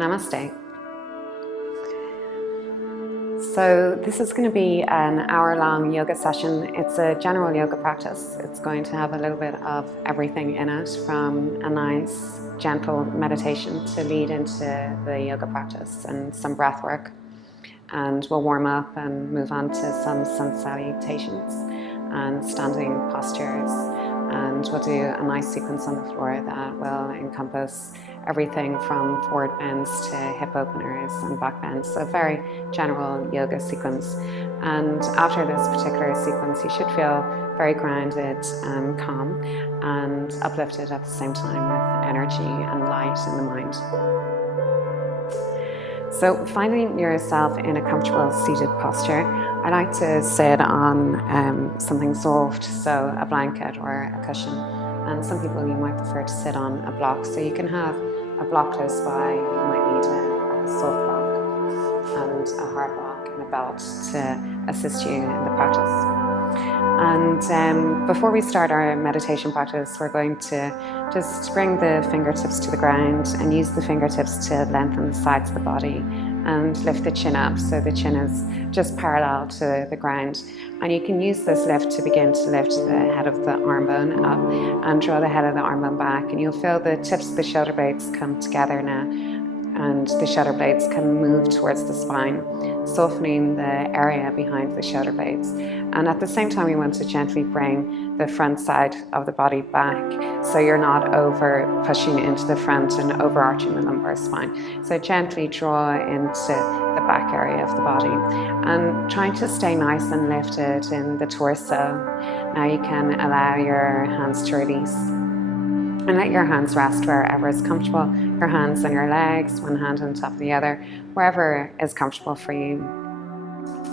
Namaste. So this is going to be an hour-long yoga session. It's a general yoga practice. It's going to have a little bit of everything in it, from a nice, gentle meditation to lead into the yoga practice, and some breath work. And we'll warm up and move on to some sun salutations and standing postures. And we'll do a nice sequence on the floor that will encompass everything from forward bends to hip openers and back bends. So a very general yoga sequence. And after this particular sequence, you should feel very grounded and calm and uplifted at the same time with energy and light in the mind. So finding yourself in a comfortable seated posture, I like to sit on something soft, so a blanket or a cushion. And some people, you might prefer to sit on a block, so you can have a block close by. You might need a soft block and a hard block and a belt to assist you in the practice. And before we start our meditation practice, we're going to just bring the fingertips to the ground and use the fingertips to lengthen the sides of the body and lift the chin up, so the chin is just parallel to the ground. And you can use this lift to begin to lift the head of the arm bone up and draw the head of the arm bone back, and you'll feel the tips of the shoulder blades come together now, and the shoulder blades can move towards the spine, softening the area behind the shoulder blades. And at the same time, we want to gently bring the front side of the body back, so you're not over pushing into the front and overarching the lumbar spine. So gently draw into the back area of the body and trying to stay nice and lifted in the torso. Now you can allow your hands to release and let your hands rest wherever is comfortable. Your hands on your legs, one hand on top of the other, wherever is comfortable for you.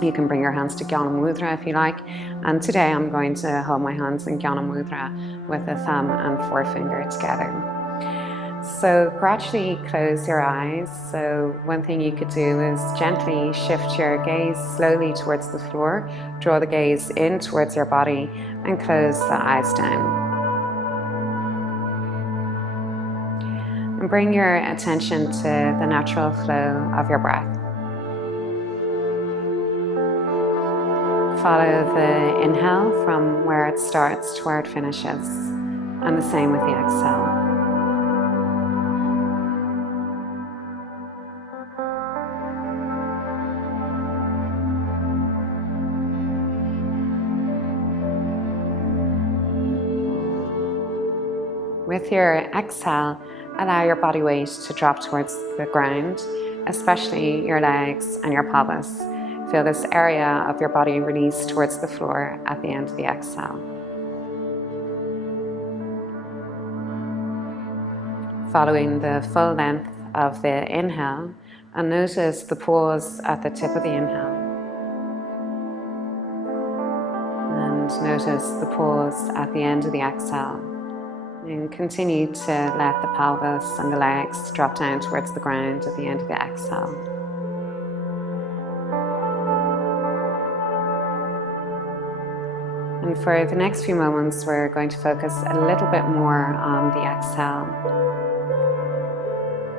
You can bring your hands to Jnana Mudra if you like. And today I'm going to hold my hands in Jnana Mudra with the thumb and forefinger together. So gradually close your eyes. So one thing you could do is gently shift your gaze slowly towards the floor. Draw the gaze in towards your body and close the eyes down. And bring your attention to the natural flow of your breath. Follow the inhale from where it starts to where it finishes, and the same with the exhale. With your exhale, allow your body weight to drop towards the ground, especially your legs and your pelvis. Feel this area of your body release towards the floor at the end of the exhale. Following the full length of the inhale, and notice the pause at the tip of the inhale. And notice the pause at the end of the exhale. And continue to let the pelvis and the legs drop down towards the ground at the end of the exhale. And for the next few moments, we're going to focus a little bit more on the exhale.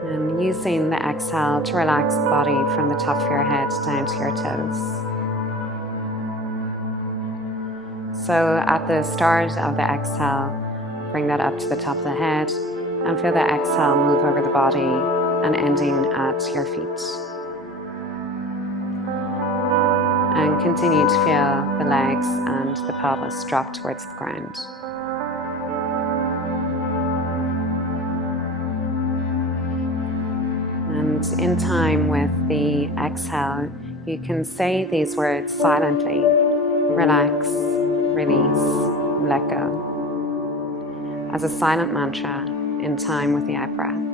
And using the exhale to relax the body from the top of your head down to your toes. So at the start of the exhale, bring that up to the top of the head and feel the exhale move over the body and ending at your feet. And continue to feel the legs and the pelvis drop towards the ground. And in time with the exhale, you can say these words silently: relax, release, let go, as a silent mantra in time with the out-breath.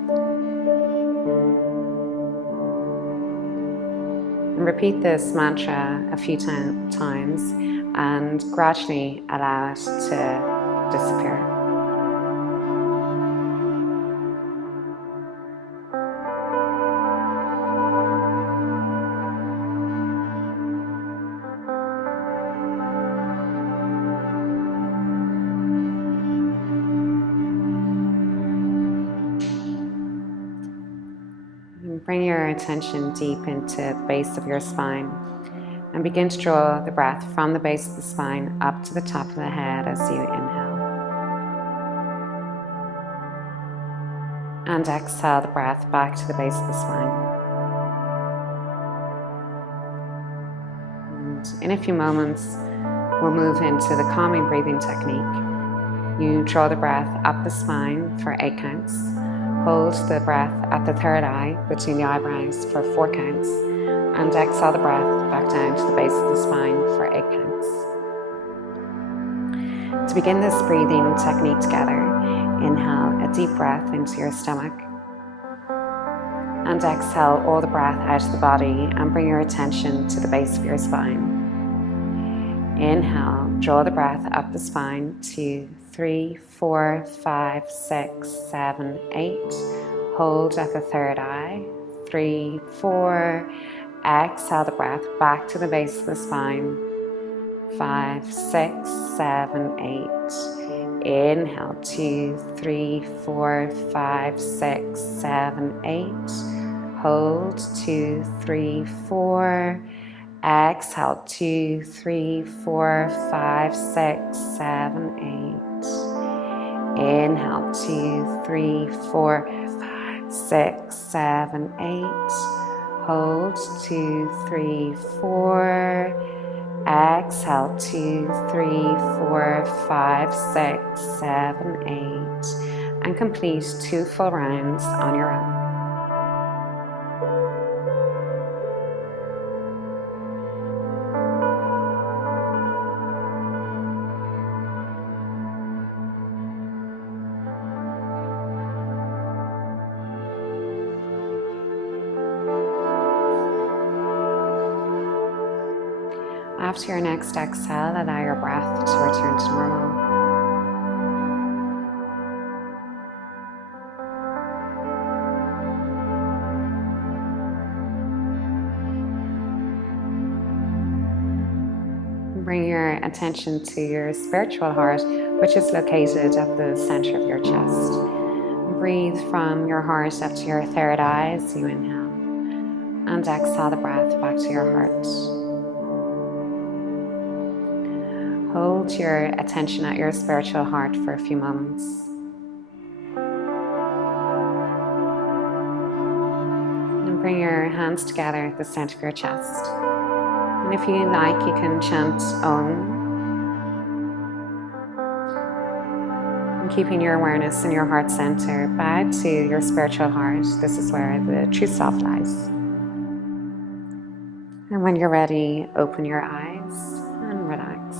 And repeat this mantra a few times and gradually allow it to disappear. Bring your attention deep into the base of your spine and begin to draw the breath from the base of the spine up to the top of the head as you inhale. And exhale the breath back to the base of the spine. And in a few moments, we'll move into the calming breathing technique. You draw the breath up the spine for 8 counts. Hold the breath at the third eye between the eyebrows for 4 counts. And exhale the breath back down to the base of the spine for 8 counts. To begin this breathing technique together, inhale a deep breath into your stomach. And exhale all the breath out of the body and bring your attention to the base of your spine. Inhale, draw the breath up the spine, 2, 3, 4, 5, 6, 7, 8. Hold at the third eye, 3, 4. Exhale the breath back to the base of the spine, 5, 6, 7, 8. Inhale, 2, 3, 4, 5, 6, 7, 8. Hold, 2, 3, 4. Exhale, 2, 3, 4, 5, 6, 7, 8. Inhale, 2, 3, 4, 5, 6, 7, 8. Hold, 2, 3, 4. Exhale, 2, 3, 4, 5, 6, 7, 8. And complete 2 full rounds on your own. After your next exhale, allow your breath to return to normal. Bring your attention to your spiritual heart, which is located at the center of your chest. Breathe from your heart up to your third eye as you inhale, and exhale the breath back to your heart. Hold your attention at your spiritual heart for a few moments. And bring your hands together at the center of your chest. And if you like, you can chant Om. And keeping your awareness in your heart center, bow to your spiritual heart. This is where the true self lies. And when you're ready, open your eyes and relax.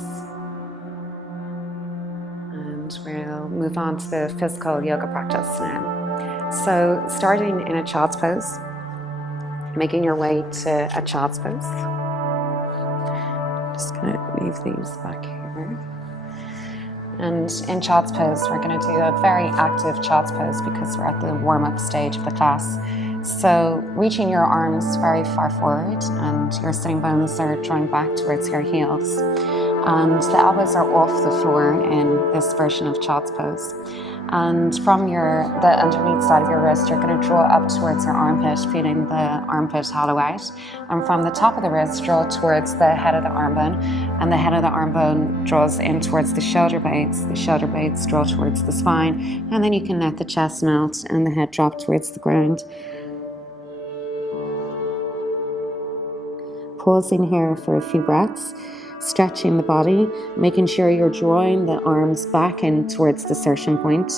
And we'll move on to the physical yoga practice now. So starting in a child's pose, making your way to a child's pose. Just gonna move these back here. And in child's pose, we're gonna do a very active child's pose because we're at the warm-up stage of the class. So reaching your arms very far forward and your sitting bones are drawn back towards your heels. And the elbows are off the floor in this version of child's pose. And from the underneath side of your wrist, you're going to draw up towards your armpit, feeling the armpit hollow out. And from the top of the wrist, draw towards the head of the arm bone. And the head of the arm bone draws in towards the shoulder blades. The shoulder blades draw towards the spine. And then you can let the chest melt and the head drop towards the ground. Pausing here for a few breaths. Stretching the body, making sure you're drawing the arms back in towards the insertion point.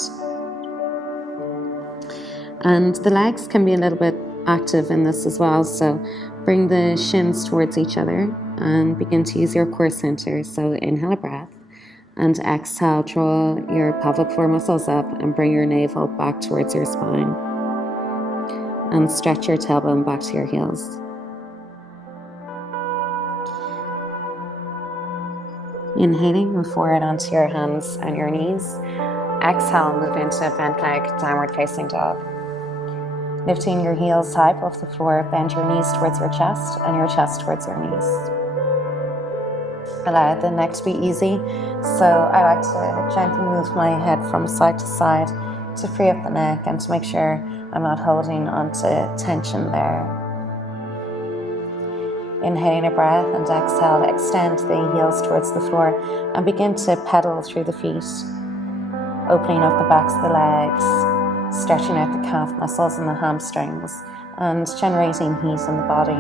And the legs can be a little bit active in this as well, so bring the shins towards each other and begin to use your core center. So inhale a breath and exhale, draw your pelvic floor muscles up and bring your navel back towards your spine. And stretch your tailbone back to your heels. Inhaling, move forward onto your hands and your knees. Exhale, move into a bent leg, downward facing dog. Lifting your heels high off the floor, bend your knees towards your chest and your chest towards your knees. Allow the neck to be easy. So I like to gently move my head from side to side to free up the neck and to make sure I'm not holding onto tension there. Inhaling a breath and exhale, extend the heels towards the floor and begin to pedal through the feet, opening up the backs of the legs, stretching out the calf muscles and the hamstrings, and generating heat in the body,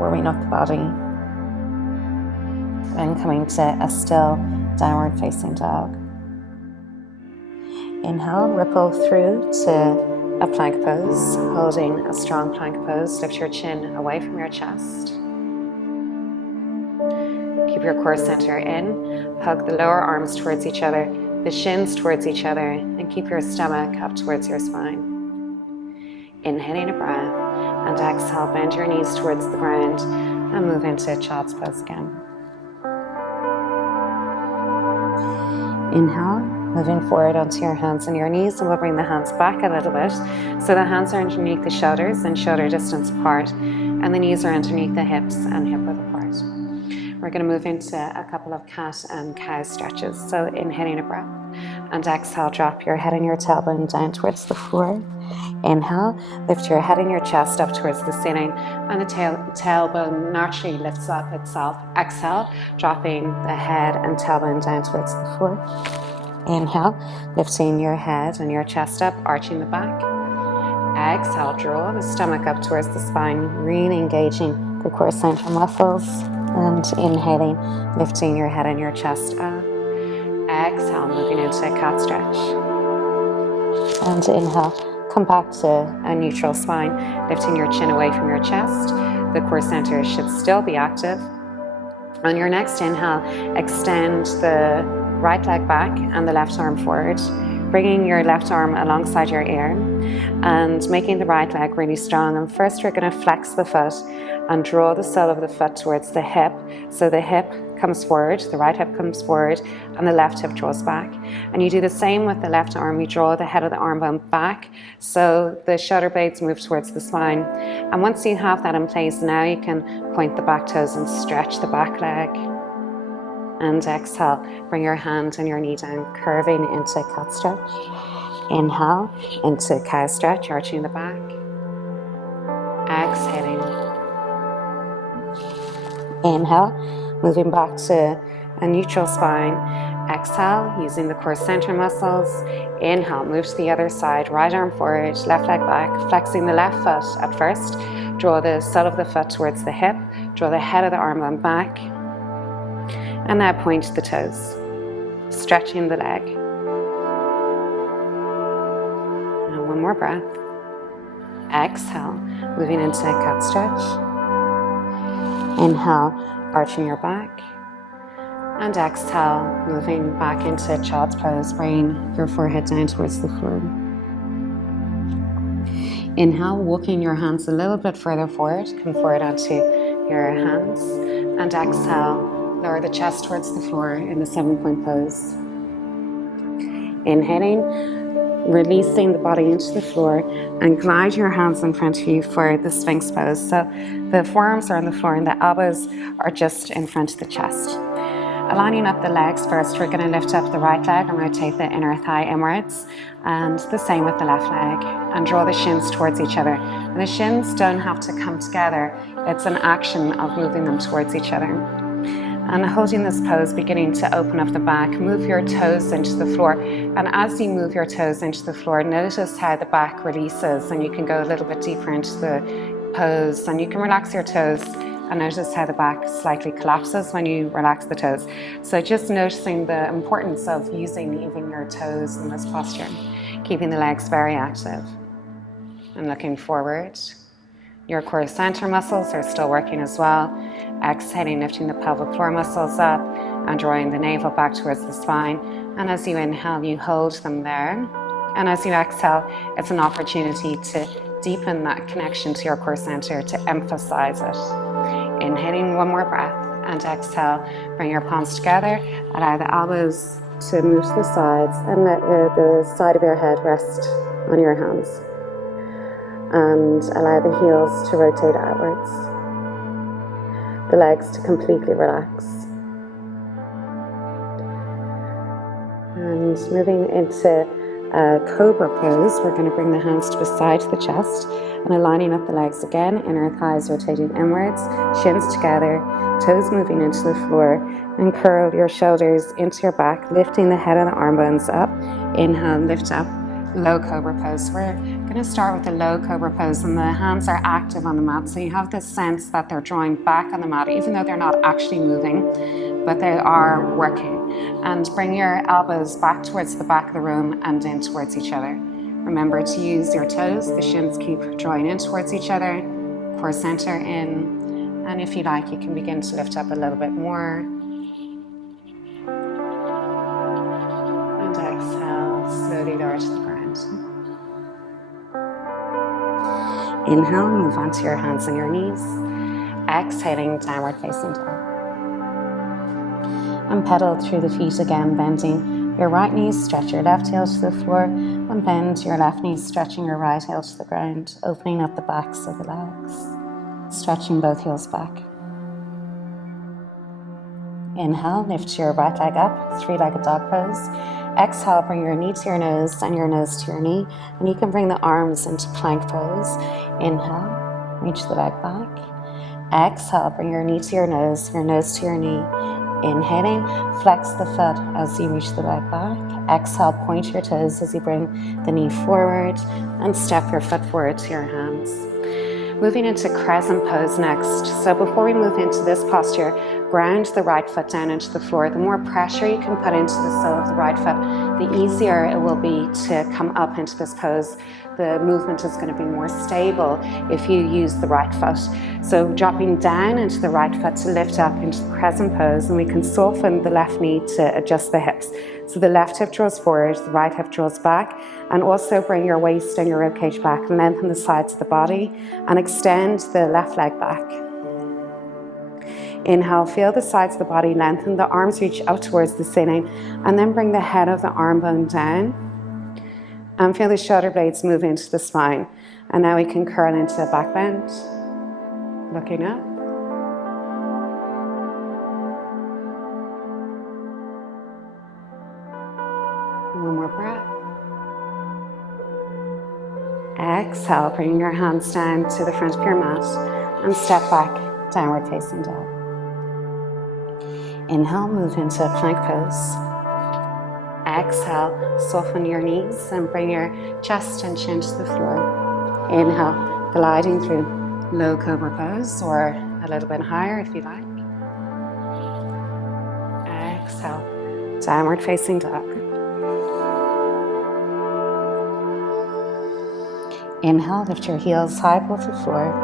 warming up the body. Then coming to a still downward facing dog. Inhale, ripple through to a plank pose, holding a strong plank pose. Lift your chin away from your chest. Keep your core center in. Hug the lower arms towards each other, the shins towards each other, and keep your stomach up towards your spine. Inhaling a breath, and exhale, bend your knees towards the ground and move into child's pose again. Inhale, moving forward onto your hands and your knees, and we'll bring the hands back a little bit. So the hands are underneath the shoulders and shoulder distance apart, and the knees are underneath the hips and hip width apart. We're going to move into a couple of cat and cow stretches. So inhaling a breath, and exhale, drop your head and your tailbone down towards the floor. Inhale, lift your head and your chest up towards the ceiling, and the tailbone naturally lifts up itself. Exhale, dropping the head and tailbone down towards the floor. Inhale, lifting your head and your chest up, arching the back. Exhale, draw the stomach up towards the spine, really engaging the core center muscles. And inhaling, lifting your head and your chest up. Exhale, moving into a cat stretch. And inhale, come back to a neutral spine, lifting your chin away from your chest. The core center should still be active. On your next inhale, extend the right leg back and the left arm forward, bringing your left arm alongside your ear and making the right leg really strong. And first we're going to flex the foot and draw the sole of the foot towards the hip. So the hip comes forward, the right hip comes forward, and the left hip draws back. And you do the same with the left arm. You draw the head of the arm bone back, so the shoulder blades move towards the spine. And once you have that in place, now you can point the back toes and stretch the back leg. And exhale, bring your hand and your knee down, curving into cat stretch. Inhale, into cow stretch, arching the back. Exhaling. Inhale, moving back to a neutral spine. Exhale, using the core center muscles. Inhale, move to the other side, right arm forward, left leg back, flexing the left foot at first. Draw the sole of the foot towards the hip, draw the head of the arm bone back. And now point the toes, stretching the leg. And one more breath. Exhale, moving into a cat stretch. Inhale, arching your back. And exhale, moving back into child's pose, bringing your forehead down towards the floor. Inhale, walking your hands a little bit further forward, come forward onto your hands. And exhale, lower the chest towards the floor in the 7-point pose. Inhaling, releasing the body into the floor, and glide your hands in front of you for the Sphinx pose. So the forearms are on the floor and the elbows are just in front of the chest. Aligning up the legs first, we're going to lift up the right leg and rotate the inner thigh inwards, and the same with the left leg, and draw the shins towards each other. And the shins don't have to come together, it's an action of moving them towards each other. And holding this pose, beginning to open up the back, move your toes into the floor. And as you move your toes into the floor, notice how the back releases, and you can go a little bit deeper into the pose, and you can relax your toes and notice how the back slightly collapses when you relax the toes. So just noticing the importance of using even your toes in this posture, keeping the legs very active. And looking forward. Your core center muscles are still working as well. Exhaling, lifting the pelvic floor muscles up and drawing the navel back towards the spine. And as you inhale, you hold them there. And as you exhale, it's an opportunity to deepen that connection to your core center, to emphasize it. Inhaling, one more breath, and exhale. Bring your palms together. Allow the elbows to move to the sides, and let the side of your head rest on your hands. And allow the heels to rotate outwards. The legs to completely relax. And moving into cobra pose. We're going to bring the hands to beside the chest and aligning up the legs again, inner thighs rotating inwards, shins together, toes moving into the floor, and curl your shoulders into your back, lifting the head of the arm bones up. Inhale, lift up, low cobra pose. We're going to start with the low cobra pose, and the hands are active on the mat, so you have this sense that they're drawing back on the mat, even though they're not actually moving, but they are working. And bring your elbows back towards the back of the room and in towards each other. Remember to use your toes. The shins keep drawing in towards each other. Core center in. And if you like, you can begin to lift up a little bit more. And exhale, slowly lower to the ground. Inhale, move onto your hands and your knees. Exhaling, downward facing dog. And pedal through the feet again, bending your right knee, stretch your left heel to the floor, and bend your left knee, stretching your right heel to the ground, opening up the backs of the legs, stretching both heels back. Inhale, lift your right leg up, three-legged dog pose. Exhale, bring your knee to your nose and your nose to your knee, and you can bring the arms into plank pose. Inhale, reach the leg back. Exhale, bring your knee to your nose to your knee. Inhaling, flex the foot as you reach the leg back. Exhale, point your toes as you bring the knee forward and step your foot forward to your hands. Moving into crescent pose next. So before we move into this posture, ground the right foot down into the floor. The more pressure you can put into the sole of the right foot, the easier it will be to come up into this pose. The movement is going to be more stable if you use the right foot. So dropping down into the right foot to lift up into the crescent pose, and we can soften the left knee to adjust the hips. So the left hip draws forward, the right hip draws back, and also bring your waist and your ribcage back, lengthen the sides of the body, and extend the left leg back. Inhale, feel the sides of the body lengthen, the arms reach out towards the ceiling, and then bring the head of the arm bone down. And feel the shoulder blades move into the spine. And now we can curl into a back bend, looking up. One more breath. Exhale, bring your hands down to the front of your mat and step back, downward facing dog. Inhale, move into a plank pose. Exhale, soften your knees and bring your chest and chin to the floor. Inhale, gliding through low cobra pose, or a little bit higher if you like. Exhale, downward facing dog. Inhale, lift your heels high above the floor.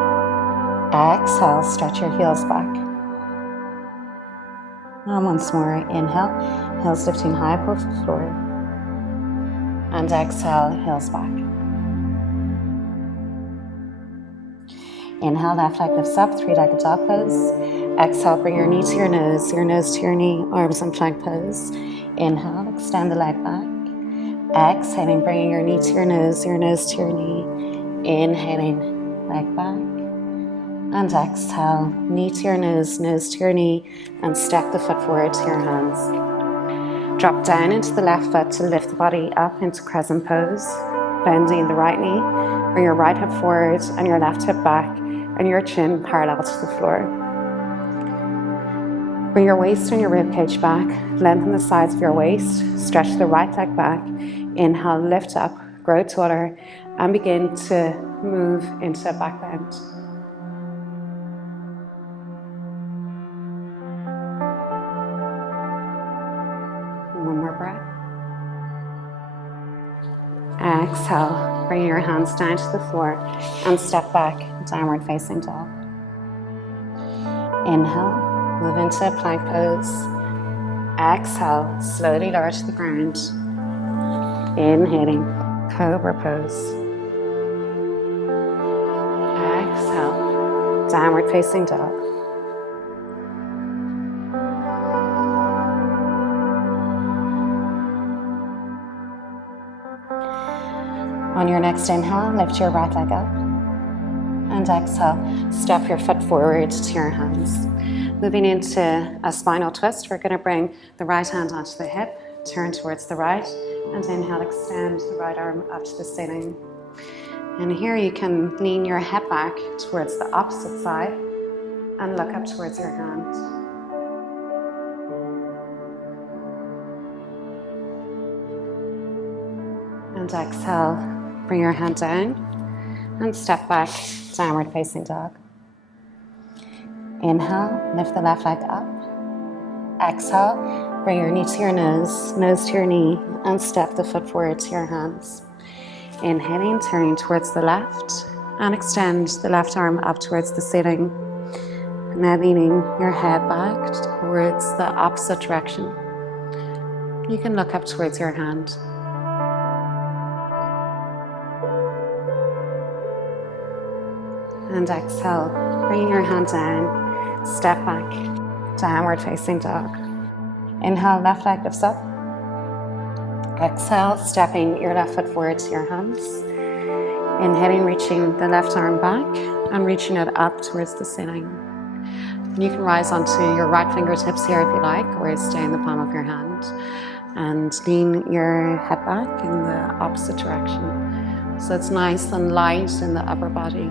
Exhale, stretch your heels back. And once more, inhale, heels lifting high above the floor. And exhale, heels back. Inhale, left leg lifts up, three-legged dog pose. Exhale, bring your knee to your nose to your knee, arms in plank pose. Inhale, extend the leg back. Exhaling, bringing your knee to your nose to your knee. Inhaling, leg back. And exhale, knee to your nose to your knee, and step the foot forward to your hands. Drop down into the left foot to lift the body up into crescent pose, bending the right knee. Bring your right hip forward and your left hip back, and your chin parallel to the floor. Bring your waist and your ribcage back, lengthen the sides of your waist, stretch the right leg back. Inhale, lift up, grow taller, and begin to move into a back bend. One more breath. Exhale, bring your hands down to the floor and step back, downward facing dog. Inhale, move into a plank pose. Exhale, slowly lower to the ground. Inhaling, cobra pose. Exhale, downward facing dog. On your next inhale, lift your right leg up. And exhale, step your foot forward to your hands. Moving into a spinal twist, we're going to bring the right hand onto the hip, turn towards the right, And inhale, extend the right arm up to the ceiling. And here you can lean your head back towards the opposite side and look up towards your hand. And exhale, bring your hand down and step back, downward facing dog. Inhale, lift the left leg up. Exhale, bring your knee to your nose to your knee, and step the foot forward to your hands. Inhaling, turning towards the left, and extend the left arm up towards the ceiling. Now leaning your head back towards the opposite direction. You can look up towards your hand. And exhale, bring your hand down, step back, downward facing dog. Inhale, left leg lifts up. Exhale, stepping your left foot forward to your hands. Inhaling, reaching the left arm back and reaching it up towards the ceiling. You can rise onto your right fingertips here if you like, or stay in the palm of your hand. And lean your head back in the opposite direction. So it's nice and light in the upper body.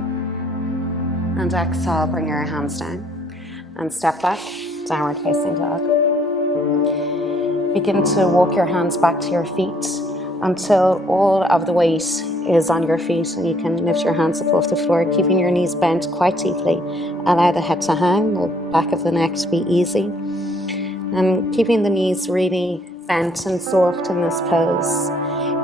And exhale, bring your hands down and step back, downward facing dog. Begin to walk your hands back to your feet until all of the weight is on your feet, and you can lift your hands up off the floor, keeping your knees bent quite deeply. Allow the head to hang, the back of the neck to be easy, and keeping the knees really bent and soft in this pose.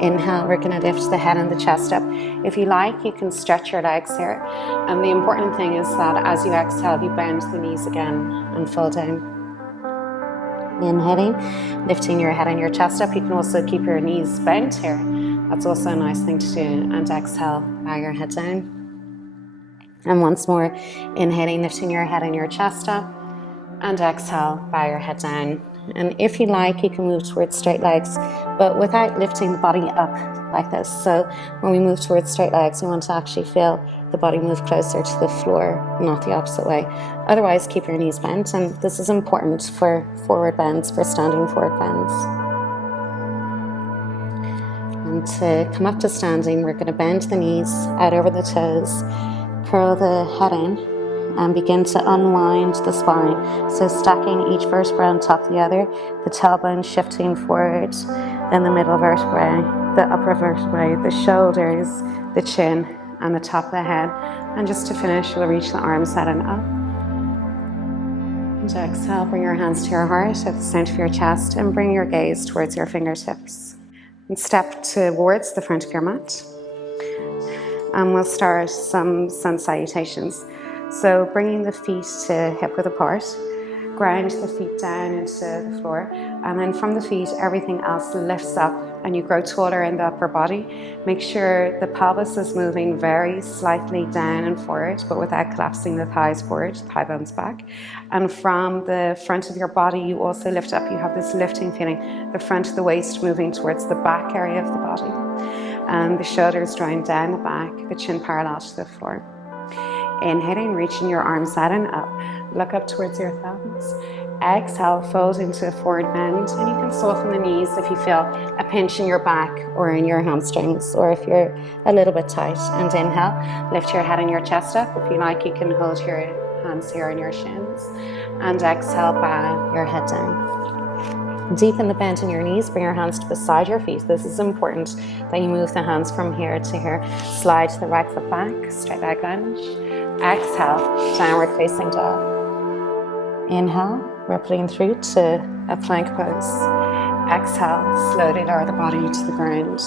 Inhale, we're going to lift the head and the chest up. If you like, you can stretch your legs here. And the important thing is that as you exhale, you bend the knees again and fall down. Inhaling, lifting your head and your chest up. You can also keep your knees bent here. That's also a nice thing to do. And exhale, bow your head down. And once more, inhaling, lifting your head and your chest up. And exhale, bow your head down. And if you like, you can move towards straight legs, but without lifting the body up like this. So when we move towards straight legs, we want to actually feel the body move closer to the floor, not the opposite way. Otherwise, keep your knees bent, and this is important for forward bends, for standing forward bends. And to come up to standing, we're going to bend the knees out over the toes, curl the head in, and begin to unwind the spine. So stacking each vertebra on top of the other, the tailbone shifting forward, then the middle vertebrae, the upper vertebrae, the shoulders, the chin, and the top of the head. And just to finish, we'll reach the arms out and up. And exhale, bring your hands to your heart at the center of your chest and bring your gaze towards your fingertips. And step towards the front of your mat. And we'll start some sun salutations. So bringing the feet to hip width apart, ground the feet down into the floor, and then from the feet everything else lifts up and you grow taller in the upper body. Make sure the pelvis is moving very slightly down and forward, but without collapsing the thighs forward, thigh bones back. And from the front of your body you also lift up. You have this lifting feeling, the front of the waist moving towards the back area of the body, and the shoulders drawing down the back, the chin parallel to the floor. Inhaling, reaching your arms out and up. Look up towards your thumbs. Exhale, fold into a forward bend, and you can soften the knees if you feel a pinch in your back or in your hamstrings, or if you're a little bit tight. And inhale, lift your head and your chest up. If you like, you can hold your hands here on your shins. And exhale, bow your head down. Deepen the bend in your knees, bring your hands to beside your feet. This is important that you move the hands from here to here. Slide the right foot back, straight leg lunge. Exhale, downward facing dog. Inhale, rippling through to a plank pose. Exhale, slowly lower the body to the ground.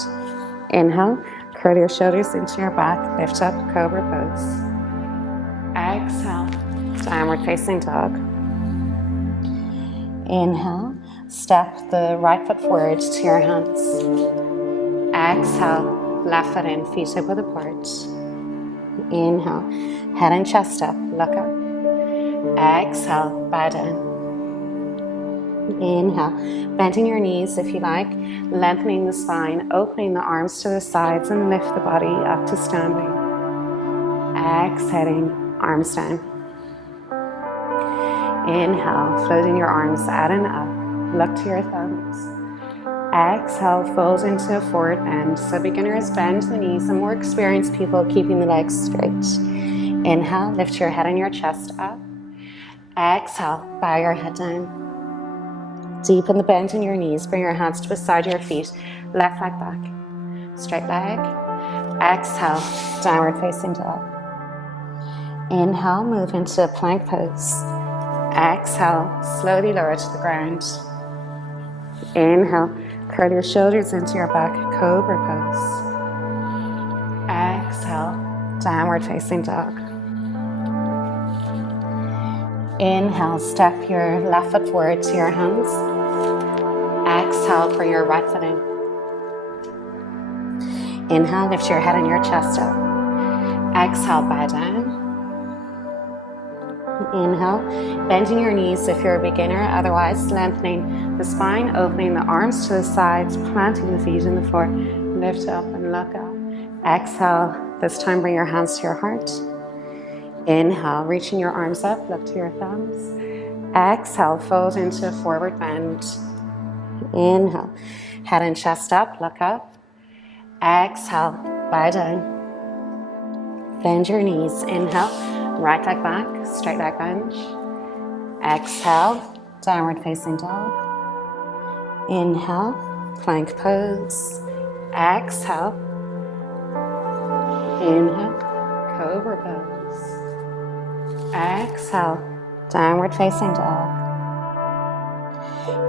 Inhale, curl your shoulders into your back, lift up, cobra pose. Exhale, downward facing dog. Inhale, step the right foot forward to your hands. Exhale, left foot in, feet hip width apart. Inhale, head and chest up, look up. Exhale, bow down. Inhale, bending your knees if you like, lengthening the spine, opening the arms to the sides, and lift the body up to standing. Exhaling, arms down. Inhale, floating your arms out and up, look to your thumbs. Exhale, fold into a forward bend. So beginners bend the knees, and more experienced people keeping the legs straight. Inhale, lift your head and your chest up. Exhale, bow your head down. Deepen the bend in your knees, bring your hands to beside your feet. Left leg back, straight leg. Exhale, downward facing dog. Inhale, move into a plank pose. Exhale, slowly lower to the ground. Inhale, curl your shoulders into your back, cobra pose. Exhale, downward facing dog. Inhale, step your left foot forward to your hands. Exhale, bring your right foot in. Inhale, lift your head and your chest up. Exhale, bow down. Inhale, bending your knees if you're a beginner, otherwise lengthening the spine, opening the arms to the sides, planting the feet in the floor. Lift up and look up. Exhale, this time bring your hands to your heart. Inhale, reaching your arms up, look to your thumbs. Exhale, fold into a forward bend. Inhale, head and chest up, look up. Exhale, bow down. Bend your knees. Inhale, right leg back, straight leg bend. Exhale, downward facing dog. Inhale, plank pose. Exhale. Inhale, cobra pose. Exhale, downward facing dog.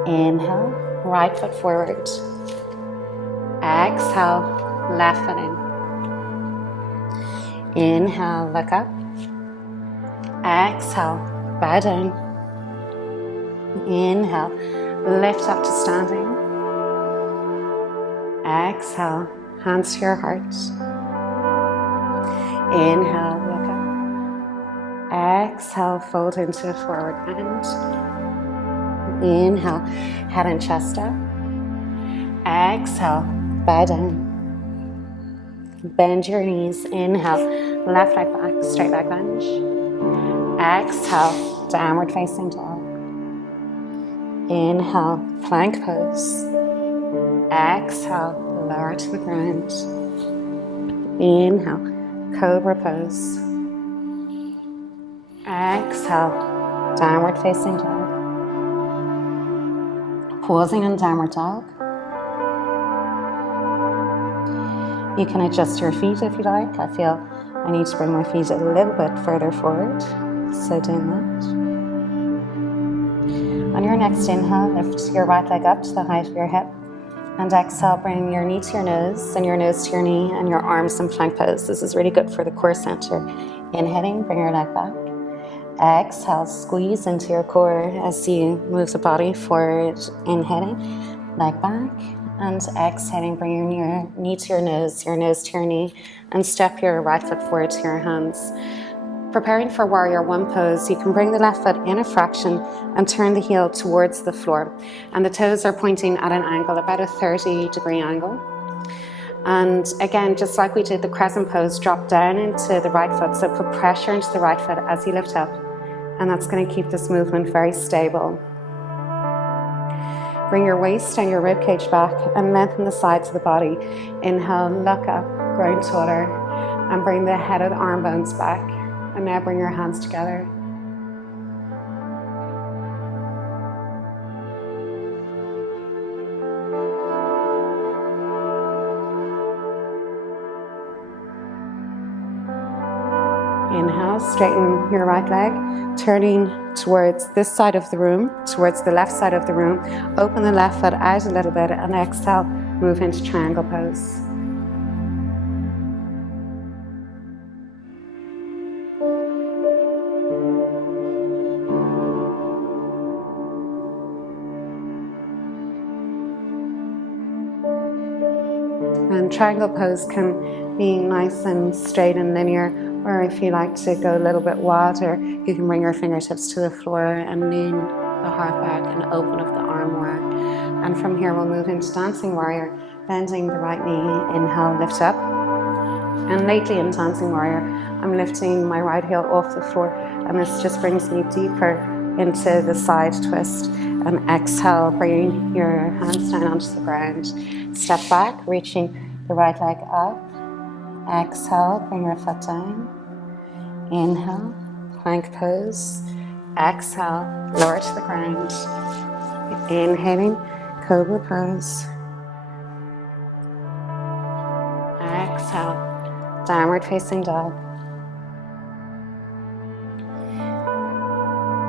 Inhale, right foot forward. Exhale, left foot in. Inhale, look up. Exhale, bow down. Inhale, lift up to standing. Exhale, hands to your heart. Inhale, look up. Exhale, fold into a forward bend. Inhale, head and chest up. Exhale, bow down. Bend your knees. Inhale, left leg back, straight leg bend. Exhale, downward facing dog. Inhale, plank pose. Exhale, lower to the ground. Inhale, cobra pose. Exhale, downward facing dog. Pausing in downward dog. You can adjust your feet if you like. I feel I need to bring my feet a little bit further forward. So doing that. On your next inhale, lift your right leg up to the height of your hip. And exhale, bring your knee to your nose and your nose to your knee and your arms in plank pose. This is really good for the core center. Inhaling, bring your leg back. Exhale, squeeze into your core as you move the body forward. Inhaling, leg back. And exhaling, bring your knee to your nose to your knee, and step your right foot forward to your hands. Preparing for warrior one pose, you can bring the left foot in a fraction and turn the heel towards the floor. And the toes are pointing at an angle, about a 30-degree angle. And again, just like we did the crescent pose, drop down into the right foot. So put pressure into the right foot as you lift up. And that's going to keep this movement very stable. Bring your waist and your ribcage back and lengthen the sides of the body. Inhale, look up, ground taller, and bring the head of the arm bones back. And now bring your hands together. Inhale, straighten your right leg, turning towards this side of the room, towards the left side of the room. Open the left foot out a little bit and exhale, move into triangle pose. And triangle pose can be nice and straight and linear, or if you like to go a little bit wilder, you can bring your fingertips to the floor and lean the heart back and open up the arm more. And from here we'll move into dancing warrior, bending the right knee. Inhale, lift up. And lately in dancing warrior, I'm lifting my right heel off the floor, and this just brings me deeper into the side twist. And exhale, bring your hands down onto the ground. Step back, reaching the right leg up. Exhale, bring your foot down. Inhale, plank pose. Exhale, lower to the ground. Inhaling, cobra pose. Exhale, downward facing dog.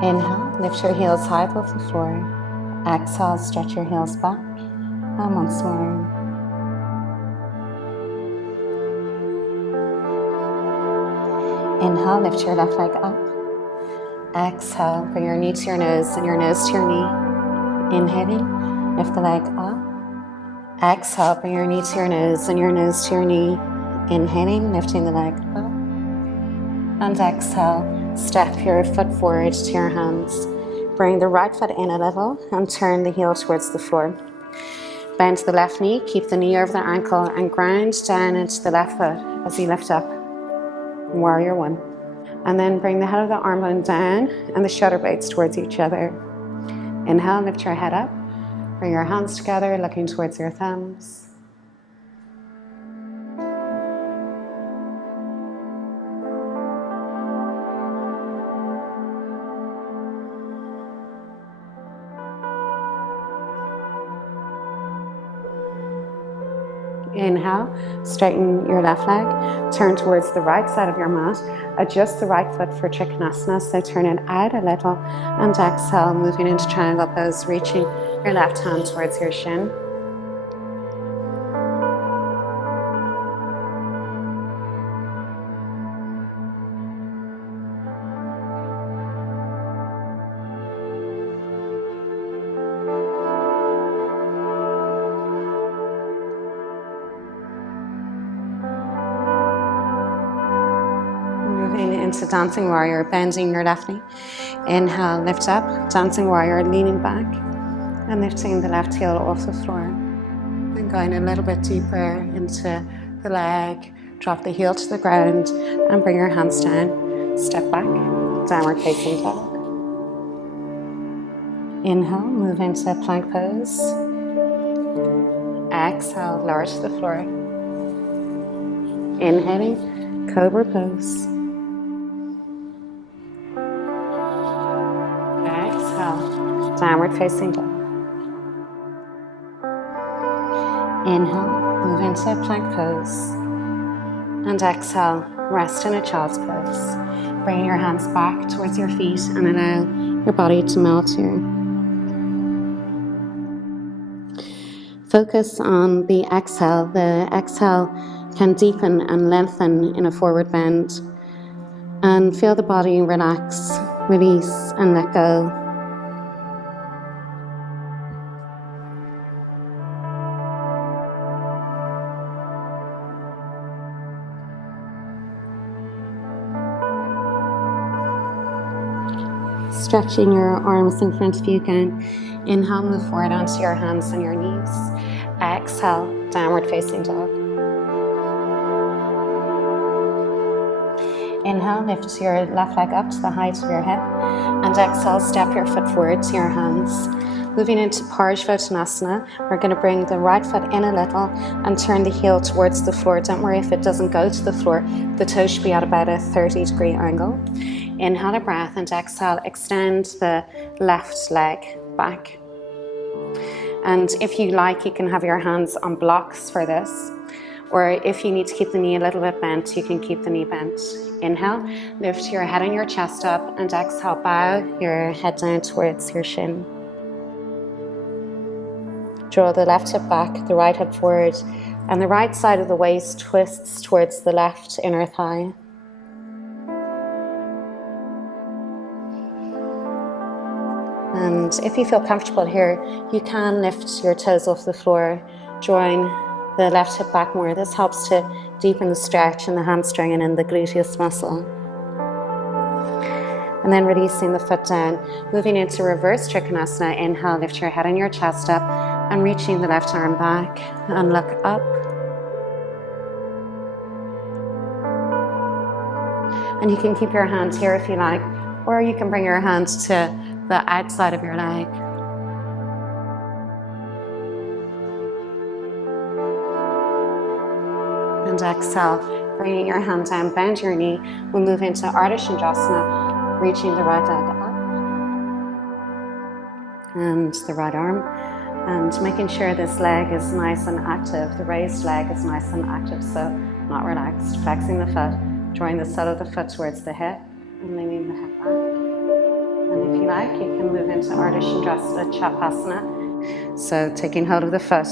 Inhale, lift your heels high above the floor. Exhale, stretch your heels back. And once more. Inhale, lift your left leg up. Exhale, bring your knee to your nose and your nose to your knee. Inhaling, lift the leg up. Exhale, bring your knee to your nose and your nose to your knee. Inhaling, lifting the leg up. And exhale, step your foot forward to your hands. Bring the right foot in a little and turn the heel towards the floor. Bend the left knee, keep the knee over the ankle and ground down into the left foot as you lift up. Warrior one. And then bring the head of the arm bone down and the shoulder blades towards each other. Inhale, lift your head up. Bring your hands together, looking towards your thumbs. Inhale, straighten your left leg, turn towards the right side of your mat, adjust the right foot for Trikonasana, so turn it out a little, and exhale, moving into triangle pose, reaching your left hand towards your shin. Into dancing warrior, bending your left knee. Inhale, lift up, dancing warrior, leaning back and lifting the left heel off the floor and going a little bit deeper into the leg. Drop the heel to the ground and bring your hands down. Step back, downward facing dog. Inhale, move into plank pose. Exhale, lower to the floor. Inhaling, cobra pose. Downward facing dog. Inhale, move into plank pose. And exhale, rest in a child's pose. Bring your hands back towards your feet and allow your body to melt here. Focus on the exhale. The exhale can deepen and lengthen in a forward bend. And feel the body relax, release, and let go. Stretching your arms in front of you again. Inhale, move forward onto your hands and your knees. Exhale, downward facing dog. Inhale, lift your left leg up to the height of your hip. And exhale, step your foot forward to your hands. Moving into Parsvottanasana, we're going to bring the right foot in a little and turn the heel towards the floor. Don't worry if it doesn't go to the floor. The toe should be at about a 30-degree angle. Inhale a breath and exhale, extend the left leg back. And if you like, you can have your hands on blocks for this. Or if you need to keep the knee a little bit bent, you can keep the knee bent. Inhale, lift your head and your chest up, and exhale, bow your head down towards your shin. Draw the left hip back, the right hip forward, and the right side of the waist twists towards the left inner thigh. And if you feel comfortable here, you can lift your toes off the floor, drawing the left hip back more. This helps to deepen the stretch in the hamstring and in the gluteus muscle. And then releasing the foot down, moving into reverse Trikonasana. Inhale, lift your head and your chest up, and reaching the left arm back and look up. And you can keep your hands here if you like, or you can bring your hands to the outside of your leg. And exhale, bringing your hand down, bend your knee. We'll move into Ardha Chandrasana, reaching the right leg up and the right arm, and making sure this leg is nice and active. The raised leg is nice and active, so not relaxed. Flexing the foot, drawing the sole of the foot towards the hip, and leaning the hip back. And if you like, you can move into Ardha Chandrasana, Chapasana. So taking hold of the foot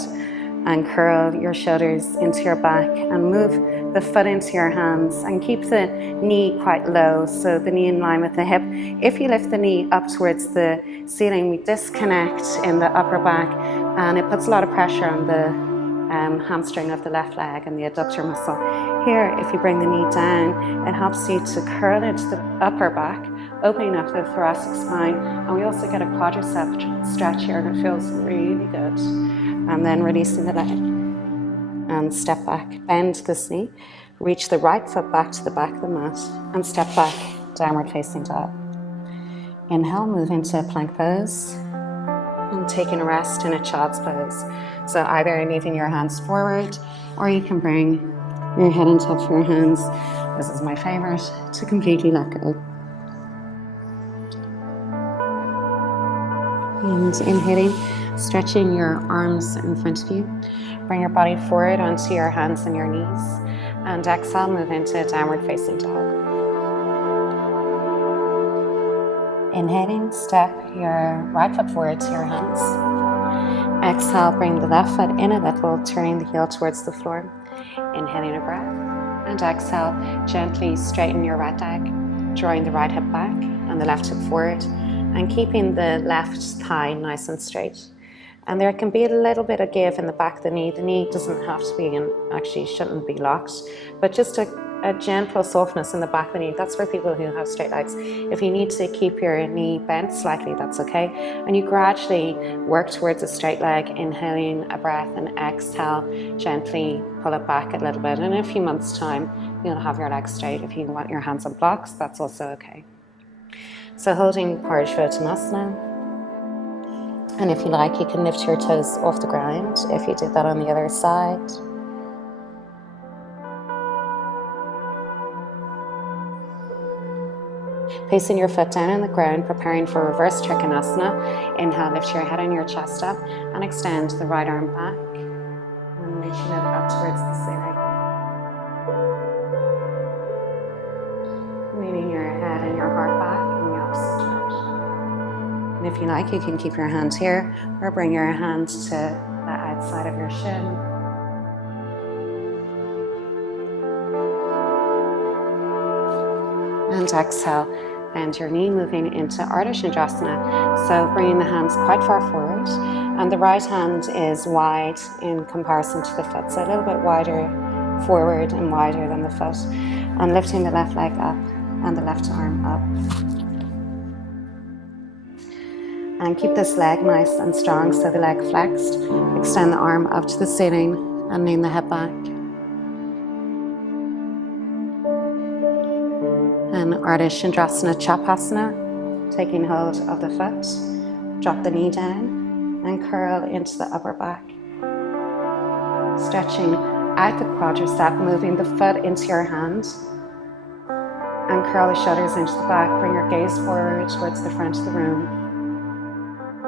and curl your shoulders into your back and move the foot into your hands and keep the knee quite low, so the knee in line with the hip. If you lift the knee up towards the ceiling, we disconnect in the upper back and it puts a lot of pressure on the hamstring of the left leg and the adductor muscle. Here, if you bring the knee down, it helps you to curl into the upper back, opening up the thoracic spine, and we also get a quadricep stretch here, and it feels really good. And then releasing the leg and step back, bend this knee, reach the right foot back to the back of the mat and step back, downward facing dog. Inhale, move into plank pose and taking a rest in a child's pose. So either leaving your hands forward, or you can bring your head on top of your hands. This is my favorite, to completely let go. And inhaling, stretching your arms in front of you. Bring your body forward onto your hands and your knees. And exhale, move into downward facing dog. Inhaling, step your right foot forward to your hands. Exhale, bring the left foot in a little, turning the heel towards the floor. Inhaling a breath. And exhale, gently straighten your right leg, drawing the right hip back and the left hip forward, and keeping the left thigh nice and straight. And there can be a little bit of give in the back of the knee. The knee doesn't have to be, and actually shouldn't be locked, but just a gentle softness in the back of the knee. That's for people who have straight legs. If you need to keep your knee bent slightly, that's okay. And you gradually work towards a straight leg, inhaling a breath, and exhale, gently pull it back a little bit. And in a few months' time, you'll have your legs straight. If you want your hands on blocks, that's also okay. So holding Parsvottanasana. And if you like, you can lift your toes off the ground if you did that on the other side. Placing your foot down on the ground, preparing for reverse Trikonasana. Inhale, lift your head and your chest up and extend the right arm back and reaching it up towards the ceiling. Leaning your head and your heart back in the opposite direction. And if you like, you can keep your hand here or bring your hand to the outside of your shin. And exhale, bend your knee, moving into Ardha Chandrasana. So bringing the hands quite far forward, and the right hand is wide in comparison to the foot, so a little bit wider forward and wider than the foot. And lifting the left leg up and the left arm up. And keep this leg nice and strong, so the leg flexed. Extend the arm up to the ceiling and lean the head back. And Ardha Chandrasana, Chapasana, taking hold of the foot, drop the knee down and curl into the upper back. Stretching out the quadricep, moving the foot into your hand and curl the shoulders into the back. Bring your gaze forward towards the front of the room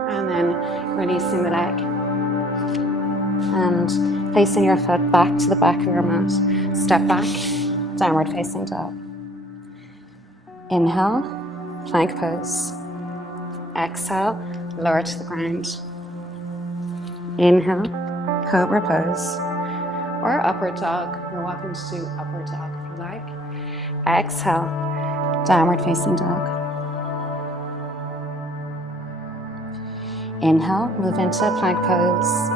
and then releasing the leg and placing your foot back to the back of your mat. Step back, downward facing dog. Inhale, plank pose. Exhale, lower to the ground. Inhale, cobra pose. Or upward dog. You're welcome to do upward dog if you like. Exhale, downward facing dog. Inhale, move into a plank pose.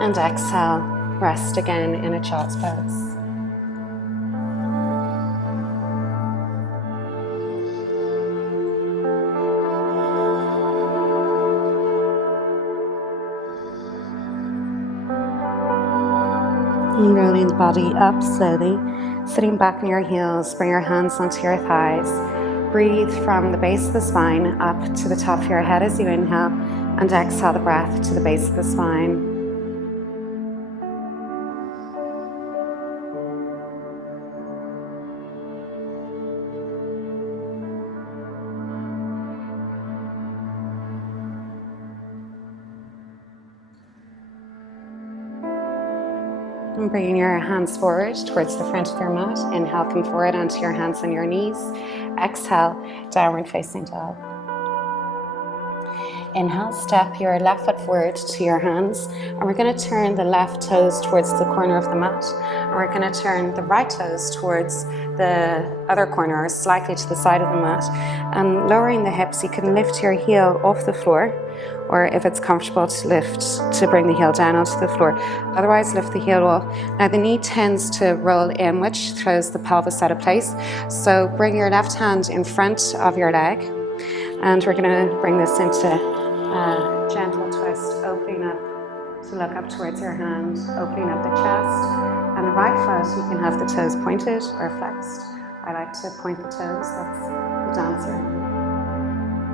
And exhale, rest again in a child's pose. And rolling the body up slowly, sitting back on your heels, bring your hands onto your thighs. Breathe from the base of the spine up to the top of your head as you inhale, and exhale the breath to the base of the spine. And bringing your hands forward towards the front of your mat. Inhale, come forward onto your hands and your knees. Exhale, downward facing dog. Inhale, step your left foot forward to your hands, and we're going to turn the left toes towards the corner of the mat, and we're going to turn the right toes towards the other corner, or slightly to the side of the mat. And lowering the hips, you can lift your heel off the floor, or if it's comfortable to bring the heel down onto the floor. Otherwise, lift the heel off. Now the knee tends to roll in, which throws the pelvis out of place. So bring your left hand in front of your leg, and we're going to bring this into a gentle twist, opening up to look up towards your hand, opening up the chest. And the right foot, you can have the toes pointed or flexed. I like to point the toes, that's the dancer.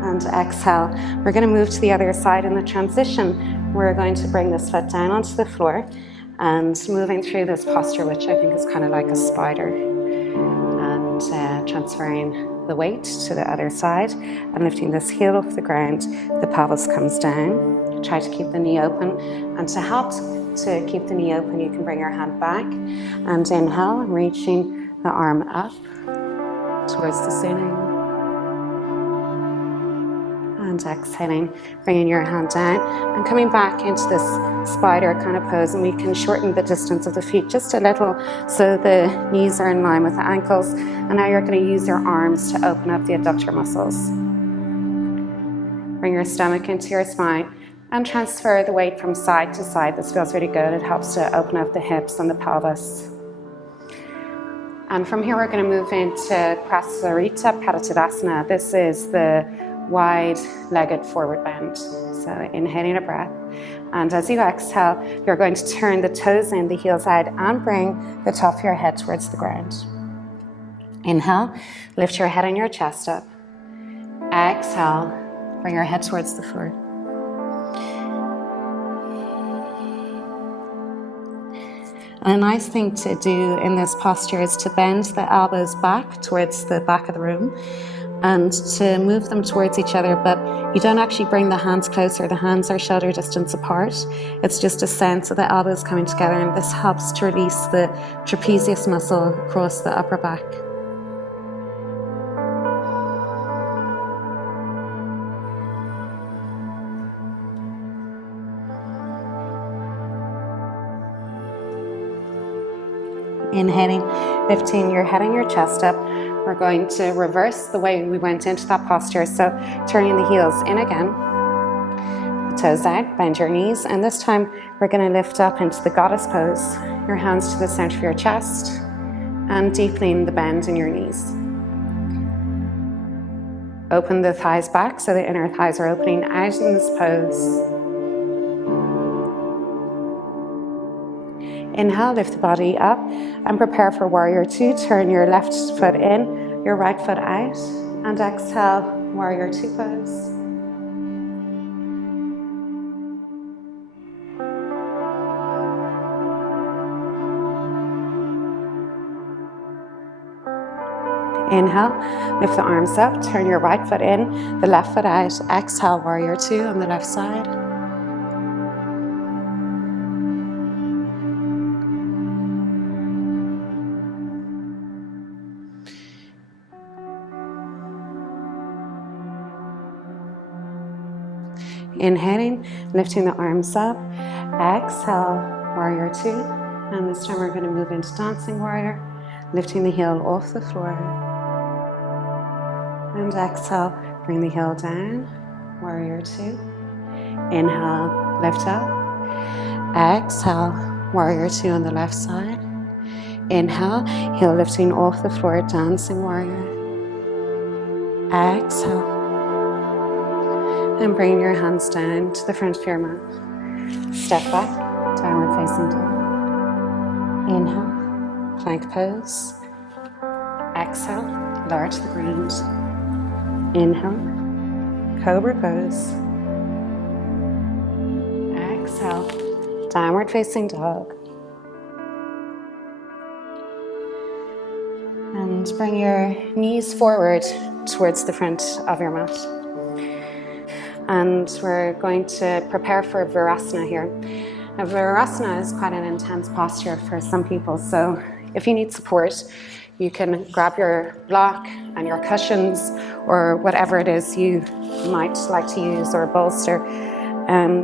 And exhale. We're going to move to the other side in the transition. We're going to bring this foot down onto the floor and moving through this posture, which I think is kind of like a spider, and transferring the weight to the other side and lifting this heel off the ground. The pelvis comes down. Try to keep the knee open, and to help to keep the knee open, you can bring your hand back and inhale, reaching the arm up towards the ceiling, and exhaling, bringing your hand down and coming back into this spider kind of pose. And we can shorten the distance of the feet just a little so the knees are in line with the ankles. And now you're going to use your arms to open up the adductor muscles. Bring your stomach into your spine and transfer the weight from side to side. This feels really good. It helps to open up the hips and the pelvis. And from here, we're going to move into Prasarita Padottanasana. This is the wide-legged forward bend. So inhaling a breath. And as you exhale, you're going to turn the toes in, the heels out, and bring the top of your head towards the ground. Inhale, lift your head and your chest up. Exhale, bring your head towards the floor. And a nice thing to do in this posture is to bend the elbows back towards the back of the room and to move them towards each other, but you don't actually bring the hands closer. The hands are shoulder distance apart. It's just a sense of the elbows coming together, and this helps to release the trapezius muscle across the upper back. Inhaling, lifting your head and your chest up. We're going to reverse the way we went into that posture. So turning the heels in again, the toes out, bend your knees, and this time we're going to lift up into the goddess pose. Your hands to the center of your chest and deepening the bend in your knees. Open the thighs back so the inner thighs are opening out in this pose. Inhale, lift the body up and prepare for warrior two. Turn your left foot in, your right foot out, and exhale, warrior two pose. Inhale, lift the arms up, turn your right foot in, the left foot out, exhale, warrior two on the left side. Inhaling, lifting the arms up, exhale, warrior two, and this time we're going to move into dancing warrior, lifting the heel off the floor, and exhale, bring the heel down, warrior two, inhale, lift up, exhale, warrior two on the left side, inhale, heel lifting off the floor, dancing warrior, exhale, and bring your hands down to the front of your mat. Step back, downward facing dog. Inhale, plank pose. Exhale, lower to the ground. Inhale, cobra pose. Exhale, downward facing dog. And bring your knees forward towards the front of your mat. And we're going to prepare for Virasana here. Now, Vipassana is quite an intense posture for some people, so if you need support, you can grab your block and your cushions or whatever it is you might like to use, or a bolster.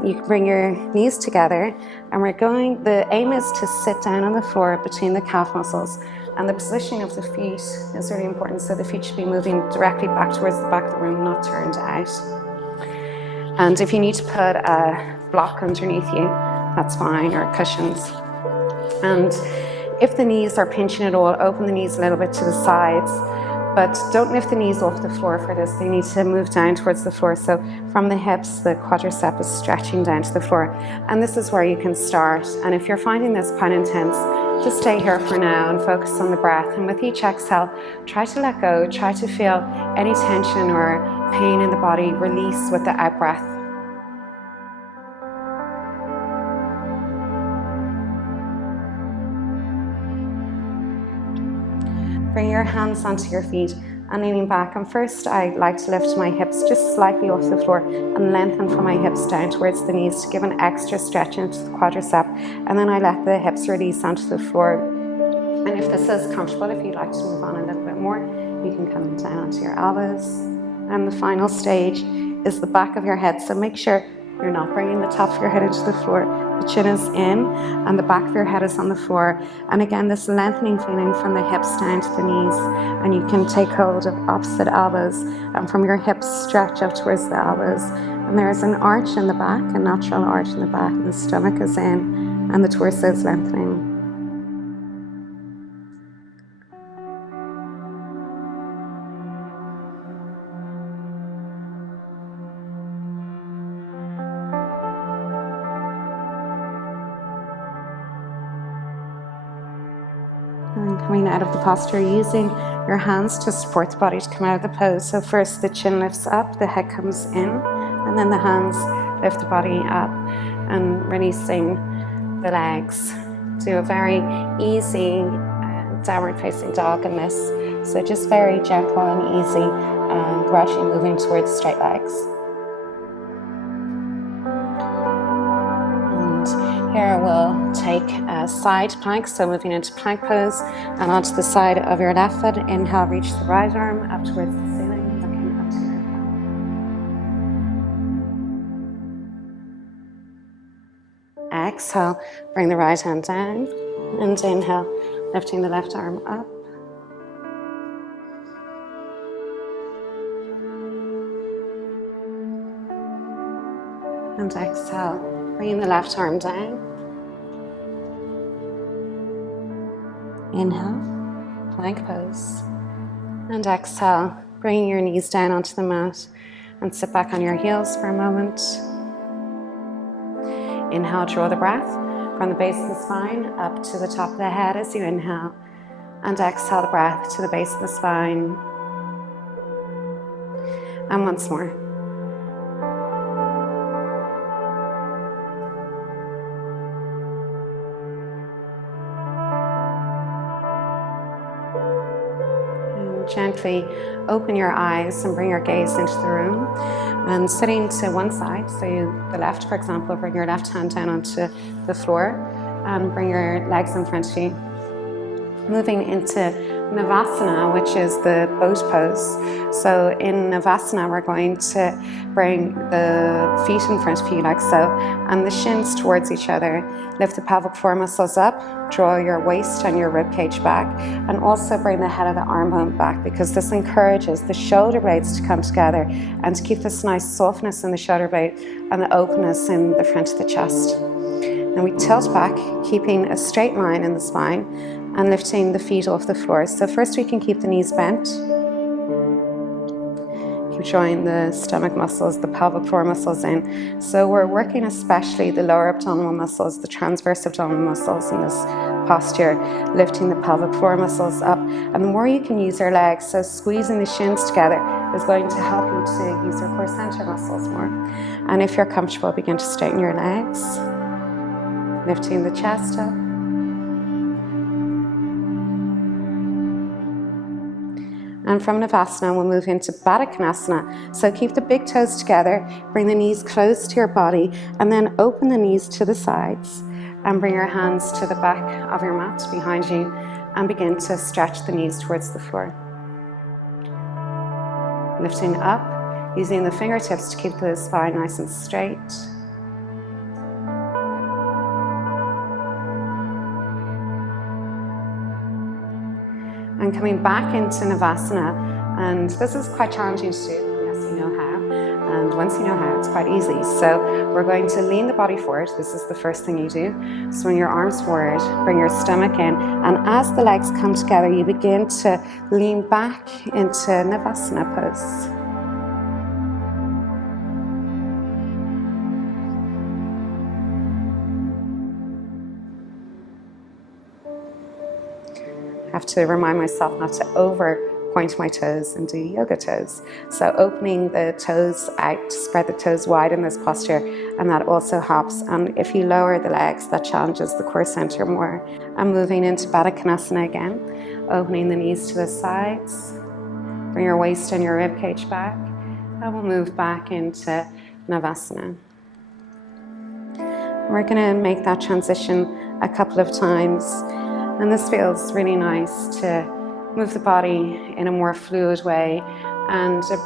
You can bring your knees together, and the aim is to sit down on the floor between the calf muscles, and the positioning of the feet is really important, so the feet should be moving directly back towards the back of the room, not turned out. And if you need to put a block underneath you, that's fine, or cushions. And if the knees are pinching at all, open the knees a little bit to the sides, but don't lift the knees off the floor for this. They need to move down towards the floor. So from the hips, the quadricep is stretching down to the floor. And this is where you can start. And if you're finding this quite intense, just stay here for now and focus on the breath. And with each exhale, try to let go, try to feel any tension or pain in the body release with the out breath. Bring your hands onto your feet and leaning back. And first, I like to lift my hips just slightly off the floor and lengthen from my hips down towards the knees to give an extra stretch into the quadricep. And then I let the hips release onto the floor. And if this is comfortable, if you'd like to move on a little bit more, you can come down onto your elbows. And the final stage is the back of your head. So make sure you're not bringing the top of your head into the floor. The chin is in and the back of your head is on the floor. And again, this lengthening feeling from the hips down to the knees. And you can take hold of opposite elbows, and from your hips stretch up towards the elbows. And there is an arch in the back, a natural arch in the back. And the stomach is in and the torso is lengthening. And coming out of the posture, using your hands to support the body to come out of the pose. So first the chin lifts up, the head comes in, and then the hands lift the body up, and releasing the legs. Do a very easy downward facing dog in this. So just very gentle and easy, and gradually moving towards straight legs. Here we'll take a side plank, so moving into plank pose and onto the side of your left foot. Inhale, reach the right arm up towards the ceiling, looking up to your back. Exhale, bring the right hand down, and inhale, lifting the left arm up. And exhale, bringing the left arm down. Inhale, plank pose. And exhale, bringing your knees down onto the mat and sit back on your heels for a moment. Inhale, draw the breath from the base of the spine up to the top of the head as you inhale. And exhale the breath to the base of the spine. And once more. Gently open your eyes and bring your gaze into the room, and sitting to one side, so the left, for example, bring your left hand down onto the floor and bring your legs in front of you. Moving into Navasana, which is the boat pose. So in Navasana, we're going to bring the feet in front of you like so, and the shins towards each other. Lift the pelvic floor muscles up, draw your waist and your rib cage back, and also bring the head of the arm bone back, because this encourages the shoulder blades to come together and to keep this nice softness in the shoulder blade and the openness in the front of the chest. And we tilt back, keeping a straight line in the spine and lifting the feet off the floor. So first we can keep the knees bent. Keep drawing the stomach muscles, the pelvic floor muscles in. So we're working especially the lower abdominal muscles, the transverse abdominal muscles in this posture, lifting the pelvic floor muscles up. And the more you can use your legs, so squeezing the shins together is going to help you to use your core center muscles more. And if you're comfortable, begin to straighten your legs, lifting the chest up. And from Navasana, we'll move into Baddha Konasana. So keep the big toes together, bring the knees close to your body, and then open the knees to the sides. And bring your hands to the back of your mat behind you, and begin to stretch the knees towards the floor. Lifting up, using the fingertips to keep the spine nice and straight. And coming back into Navasana, and this is quite challenging to do, yes, you know how, and once you know how, it's quite easy. So we're going to lean the body forward. This is the first thing you do. Swing your arms forward, bring your stomach in, and as the legs come together, you begin to lean back into Navasana pose. I have to remind myself not to over point my toes and do yoga toes. So opening the toes out, spread the toes wide in this posture, and that also helps. And if you lower the legs, that challenges the core center more. I'm moving into Baddha Konasana again, opening the knees to the sides. Bring your waist and your ribcage back, and we'll move back into Navasana. We're going to make that transition a couple of times. And this feels really nice to move the body in a more fluid way, and it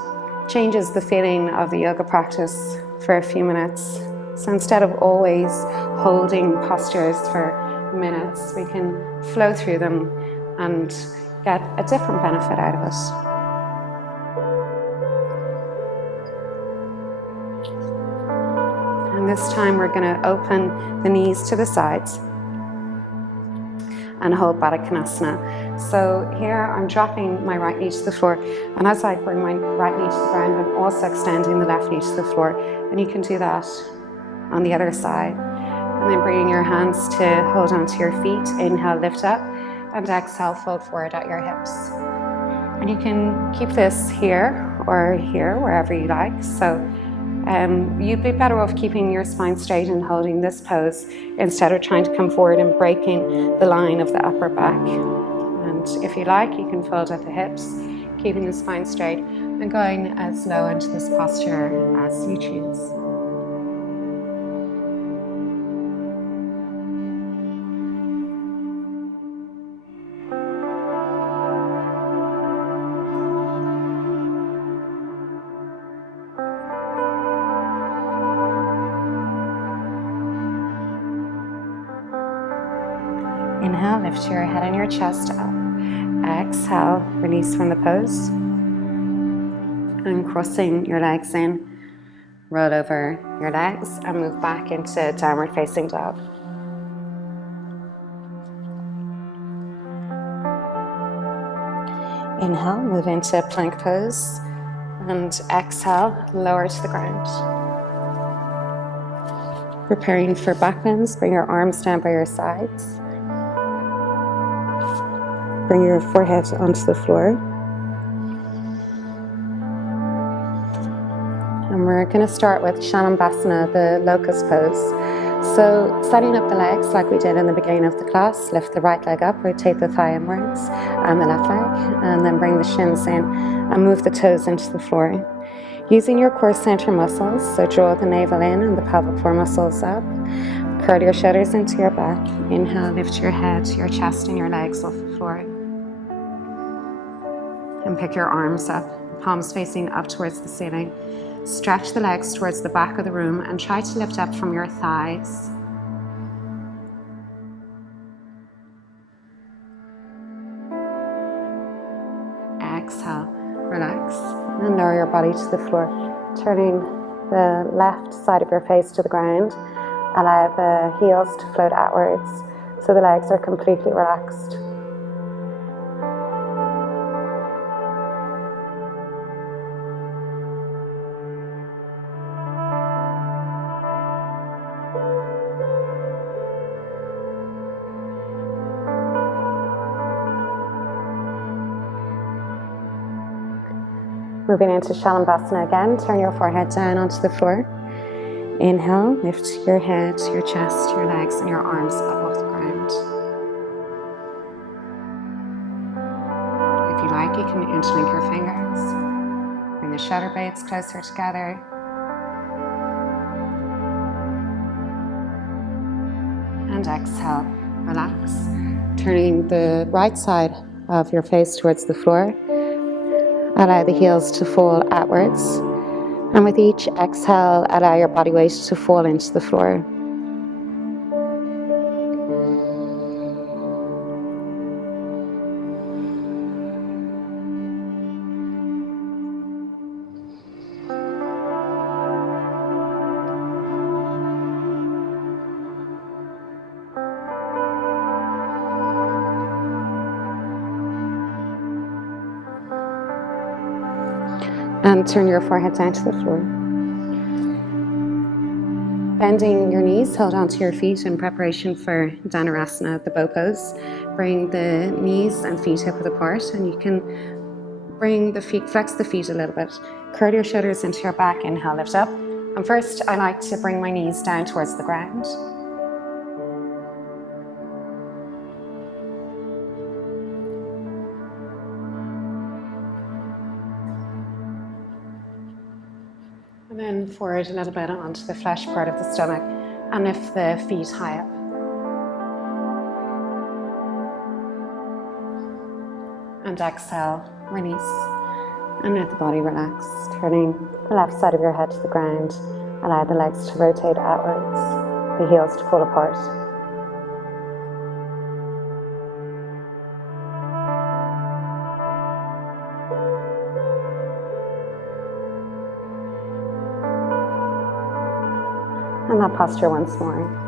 changes the feeling of the yoga practice for a few minutes. So instead of always holding postures for minutes, we can flow through them and get a different benefit out of it. And this time we're going to open the knees to the sides and hold Baddha Konasana. So here I'm dropping my right knee to the floor, and as I bring my right knee to the ground, I'm also extending the left knee to the floor, and you can do that on the other side. And then bringing your hands to hold onto your feet. Inhale, lift up, and exhale, fold forward at your hips. And you can keep this here or here, wherever you like. So you'd be better off keeping your spine straight and holding this pose instead of trying to come forward and breaking the line of the upper back. And if you like, you can fold at the hips, keeping the spine straight and going as low into this posture as you choose. Inhale, lift your head and your chest up. Exhale, release from the pose. And crossing your legs in, roll over your legs and move back into downward facing dog. Inhale, move into plank pose, and exhale, lower to the ground. Preparing for back bends, bring your arms down by your sides. Bring your forehead onto the floor. And we're going to start with Shalambhasana, the locust pose. So setting up the legs like we did in the beginning of the class, lift the right leg up, rotate the thigh inwards and the left leg, and then bring the shins in and move the toes into the floor. Using your core center muscles, so draw the navel in and the pelvic floor muscles up. Curl your shoulders into your back. Inhale, lift your head, your chest and your legs off the floor. And pick your arms up, palms facing up towards the ceiling. Stretch the legs towards the back of the room and try to lift up from your thighs. Exhale, relax, and lower your body to the floor, turning the left side of your face to the ground. Allow the heels to float outwards so the legs are completely relaxed. Moving into Shalambhasana again, turn your forehead down onto the floor. Inhale, lift your head, your chest, your legs, and your arms up off the ground. If you like, you can interlink your fingers. Bring the shoulder blades closer together. And exhale, relax. Turning the right side of your face towards the floor. Allow the heels to fall outwards. And with each exhale, allow your body weight to fall into the floor. And turn your forehead down to the floor. Bending your knees, hold onto your feet in preparation for Dhanurasana, the bow pose. Bring the knees and feet hip width apart, and you can bring the feet, flex the feet a little bit. Curl your shoulders into your back, inhale, lift up. And first, I like to bring my knees down towards the ground. And then forward a little bit onto the flesh part of the stomach and lift the feet high up. And exhale, release. And let the body relax, turning the left side of your head to the ground. Allow the legs to rotate outwards, the heels to fall apart. And that posture once more.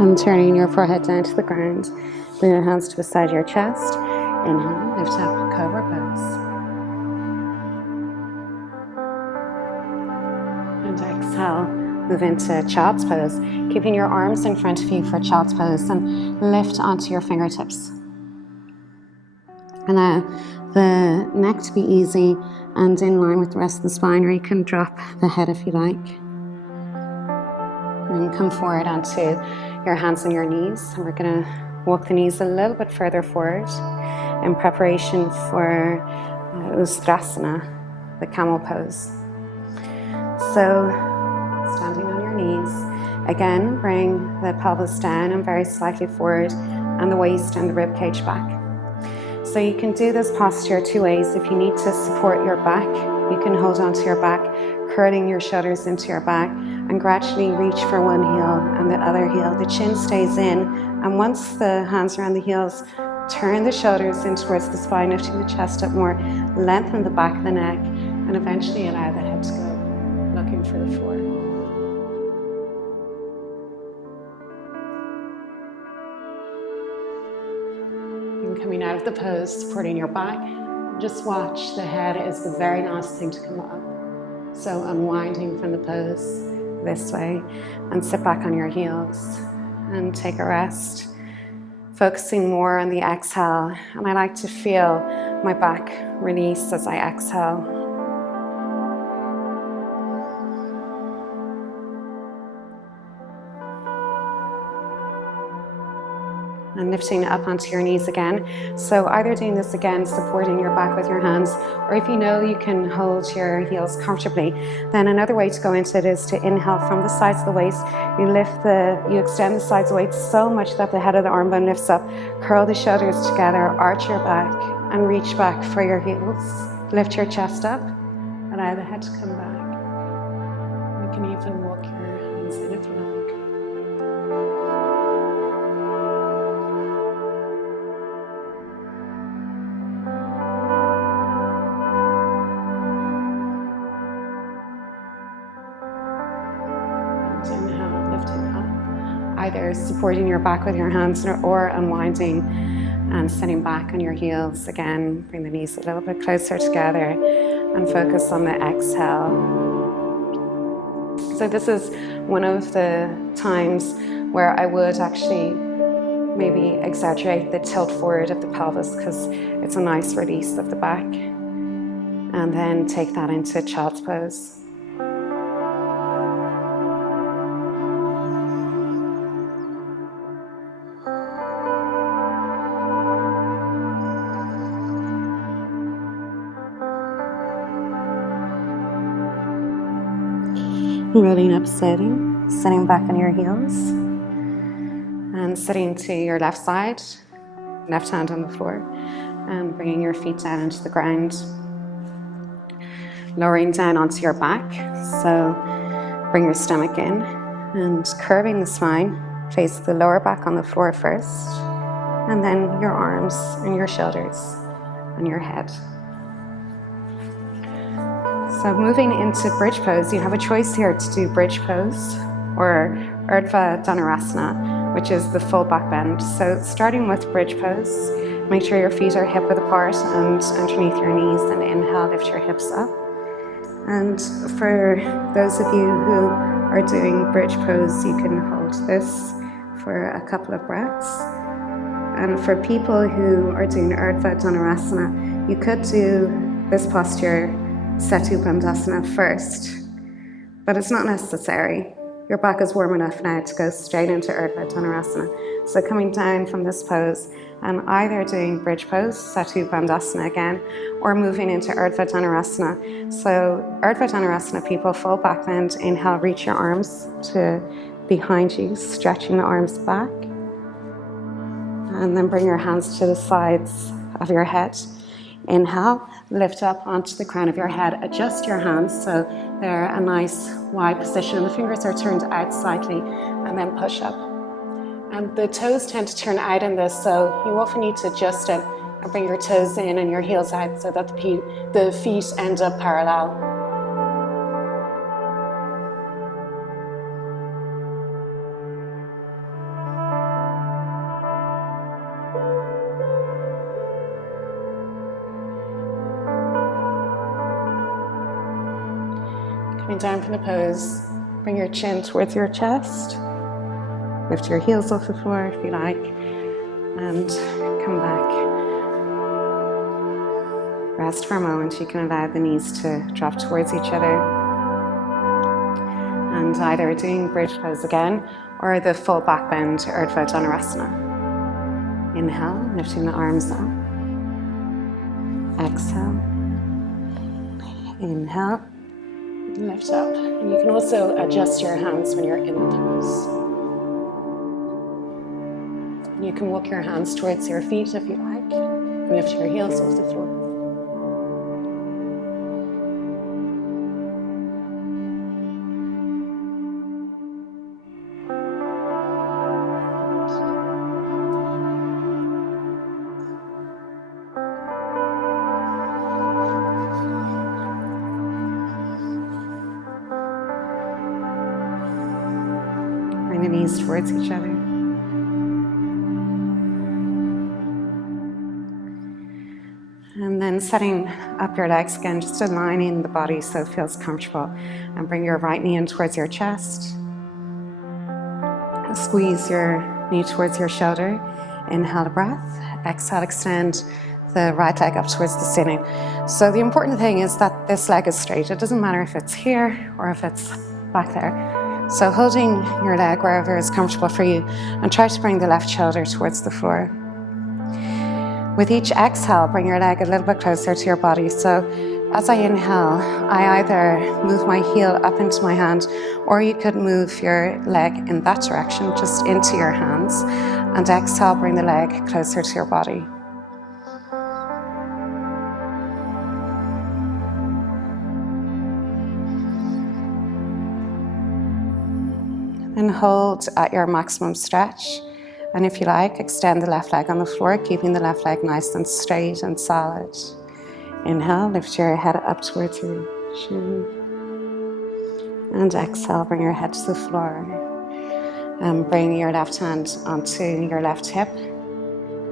And turning your forehead down to the ground, bring your hands to beside your chest. Inhale, lift up, cobra pose. And exhale, move into child's pose, keeping your arms in front of you for child's pose, and lift onto your fingertips. Allow the neck to be easy and in line with the rest of the spine, or you can drop the head if you like. And come forward onto your hands and your knees, and we're going to walk the knees a little bit further forward in preparation for Ustrasana, the camel pose. So, standing on your knees, again, bring the pelvis down and very slightly forward, and the waist and the rib cage back. So you can do this posture two ways. If you need to support your back, you can hold onto your back, curling your shoulders into your back, and gradually reach for one heel and the other heel. The chin stays in, and once the hands are on the heels, turn the shoulders in towards the spine, lifting the chest up more, lengthen the back of the neck, and eventually allow the head to go, looking for the floor. And coming out of the pose, supporting your back, just watch the head is the very last thing to come up. So unwinding from the pose this way, and sit back on your heels and take a rest, focusing more on the exhale. And I like to feel my back release as I exhale. And lifting up onto your knees again. So either doing this again, supporting your back with your hands, or if you know you can hold your heels comfortably, then another way to go into it is to inhale from the sides of the waist. You extend the sides of the waist so much that the head of the arm bone lifts up. Curl the shoulders together, arch your back, and reach back for your heels. Lift your chest up, allow the head to come back. You can even walk your hands in if you like. lifting up, either supporting your back with your hands or unwinding and sitting back on your heels. Again, bring the knees a little bit closer together and focus on the exhale. So this is one of the times where I would actually maybe exaggerate the tilt forward of the pelvis because it's a nice release of the back. And then take that into child's pose. Rolling up slowly, sitting back on your heels, and sitting to your left side, left hand on the floor, and bringing your feet down into the ground. Lowering down onto your back, so bring your stomach in, and curving the spine, place the lower back on the floor first, and then your arms and your shoulders and your head. So moving into bridge pose, you have a choice here to do bridge pose or Urdhva Dhanurasana, which is the full back bend. So starting with bridge pose, make sure your feet are hip width apart and underneath your knees, and inhale, lift your hips up. And for those of you who are doing bridge pose, you can hold this for a couple of breaths. And for people who are doing Urdhva Dhanurasana, you could do this posture, Setu Bandhasana, first, but it's not necessary. Your back is warm enough now to go straight into Urdhva Dhanurasana. So coming down from this pose and either doing bridge pose, Setu Bandhasana again, or moving into Urdhva Dhanurasana. So Urdhva Dhanurasana, people, full back bend, inhale, reach your arms to behind you, stretching the arms back. And then bring your hands to the sides of your head. Inhale, lift up onto the crown of your head, adjust your hands so they're a nice wide position. The fingers are turned out slightly, and then push up. And the toes tend to turn out in this, so you often need to adjust it and bring your toes in and your heels out so that the feet end up parallel. Coming down from the pose, bring your chin towards your chest. Lift your heels off the floor if you like, and come back. Rest for a moment. You can allow the knees to drop towards each other. And either doing bridge pose again, or the full back bend, Urdhva Dhanurasana. Inhale, lifting the arms up. Exhale. Inhale. Lift up. And you can also adjust your hands when you're in the pose. And you can walk your hands towards your feet if you like, and lift your heels off the floor. Bring the knees towards each other. And then setting up your legs again, just aligning the body so it feels comfortable. And bring your right knee in towards your chest. Squeeze your knee towards your shoulder. Inhale a breath. Exhale, extend the right leg up towards the ceiling. So the important thing is that this leg is straight. It doesn't matter if it's here or if it's back there. So holding your leg wherever is comfortable for you, and try to bring the left shoulder towards the floor. With each exhale, bring your leg a little bit closer to your body. So as I inhale, I either move my heel up into my hand, or you could move your leg in that direction, just into your hands. And exhale, bring the leg closer to your body. And hold at your maximum stretch. And if you like, extend the left leg on the floor, keeping the left leg nice and straight and solid. Inhale, lift your head up towards your chin. And exhale, bring your head to the floor. And bring your left hand onto your left hip.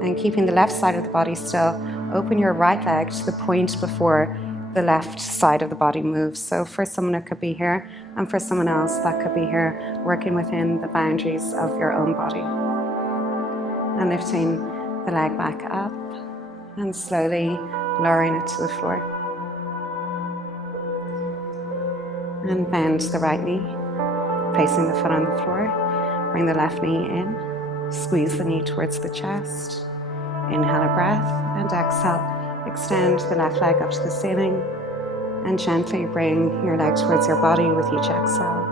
And keeping the left side of the body still, open your right leg to the point before the left side of the body moves. So for someone it could be here, and for someone else that could be here, working within the boundaries of your own body. And lifting the leg back up and slowly lowering it to the floor. And bend the right knee, placing the foot on the floor. Bring the left knee in, squeeze the knee towards the chest. Inhale a breath and exhale. Extend the left leg up to the ceiling and gently bring your leg towards your body with each exhale.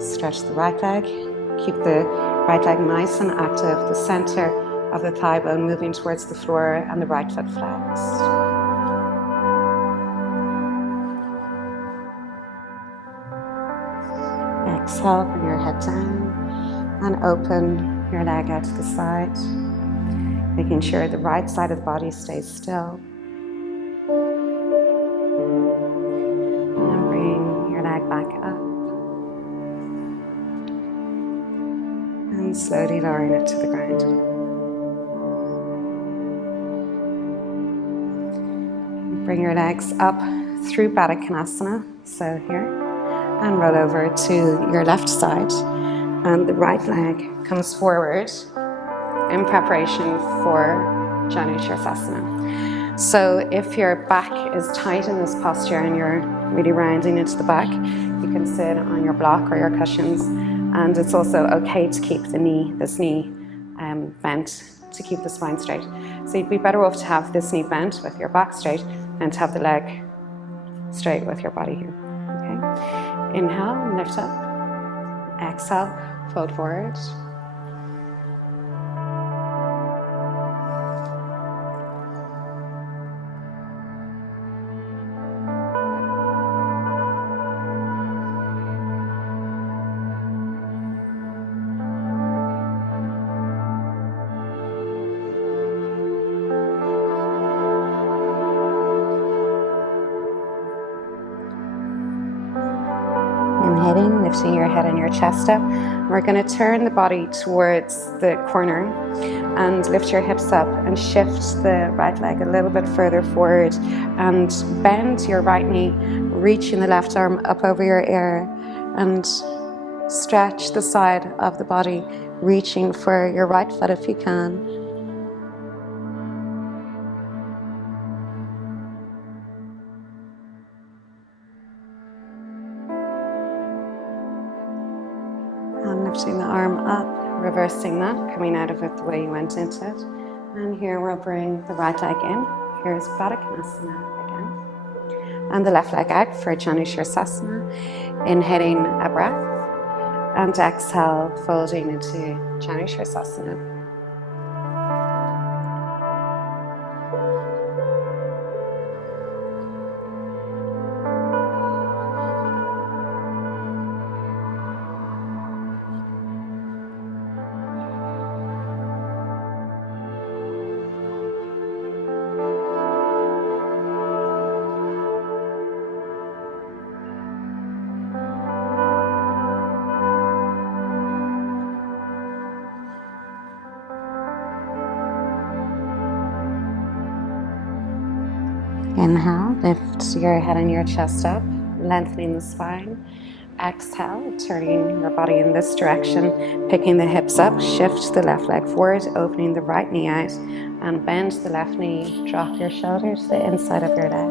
Stretch the right leg. Keep the right leg nice and active. The center of the thigh bone moving towards the floor and the right foot flexed. Exhale, bring your head down and open your leg out to the side, making sure the right side of the body stays still. And bring your leg back up. And slowly lowering it to the ground. Bring your legs up through Baddha Konasana, so here. And roll over to your left side, and the right leg comes forward in preparation for Janu Shirsasana. So if your back is tight in this posture and you're really rounding into the back, you can sit on your block or your cushions, and it's also okay to keep this knee bent to keep the spine straight. So you'd be better off to have this knee bent with your back straight than to have the leg straight with your body here. Okay. Inhale, lift up. Exhale, fold forward. Inhaling, lifting your head and your chest up. We're going to turn the body towards the corner and lift your hips up and shift the right leg a little bit further forward and bend your right knee, reaching the left arm up over your ear and stretch the side of the body, reaching for your right foot if you can. Lifting the arm up, reversing that, coming out of it the way you went into it. And here we'll bring the right leg in. Here's Baddha Konasana again. And the left leg out for Janu Shirsasana. Inhaling a breath and exhale, folding into Janu Shirsasana. Inhale, lift your head and your chest up, lengthening the spine. Exhale, turning your body in this direction, picking the hips up, shift the left leg forward, opening the right knee out, and bend the left knee. Drop your shoulder to the inside of your leg,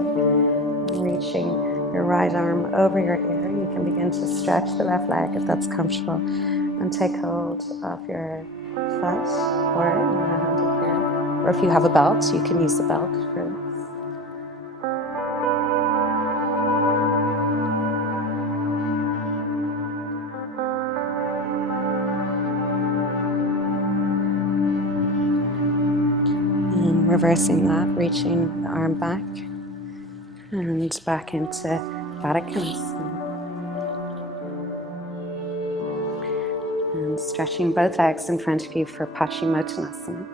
reaching your right arm over your ear. You can begin to stretch the left leg if that's comfortable, and take hold of your foot or your hand up here. Or if you have a belt, you can use the belt for this. Reversing that, reaching the arm back and back into Baddha Konasana. And stretching both legs in front of you for Paschimottanasana.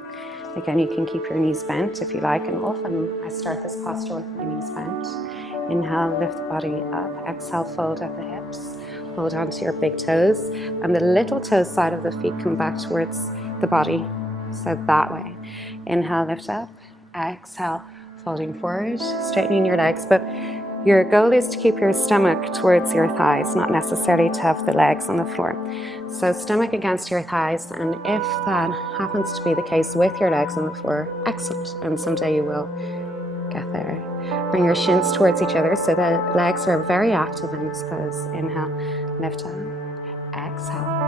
Again, you can keep your knees bent if you like, and often I start this posture with my knees bent. Inhale, lift the body up. Exhale, fold at the hips. Hold on to your big toes, and the little toe side of the feet come back towards the body. So that way. Inhale, lift up. Exhale, folding forward, straightening your legs. But your goal is to keep your stomach towards your thighs, not necessarily to have the legs on the floor. So stomach against your thighs, and if that happens to be the case with your legs on the floor, excellent. And someday you will get there. Bring your shins towards each other so the legs are very active in this pose. Inhale, lift up. Exhale.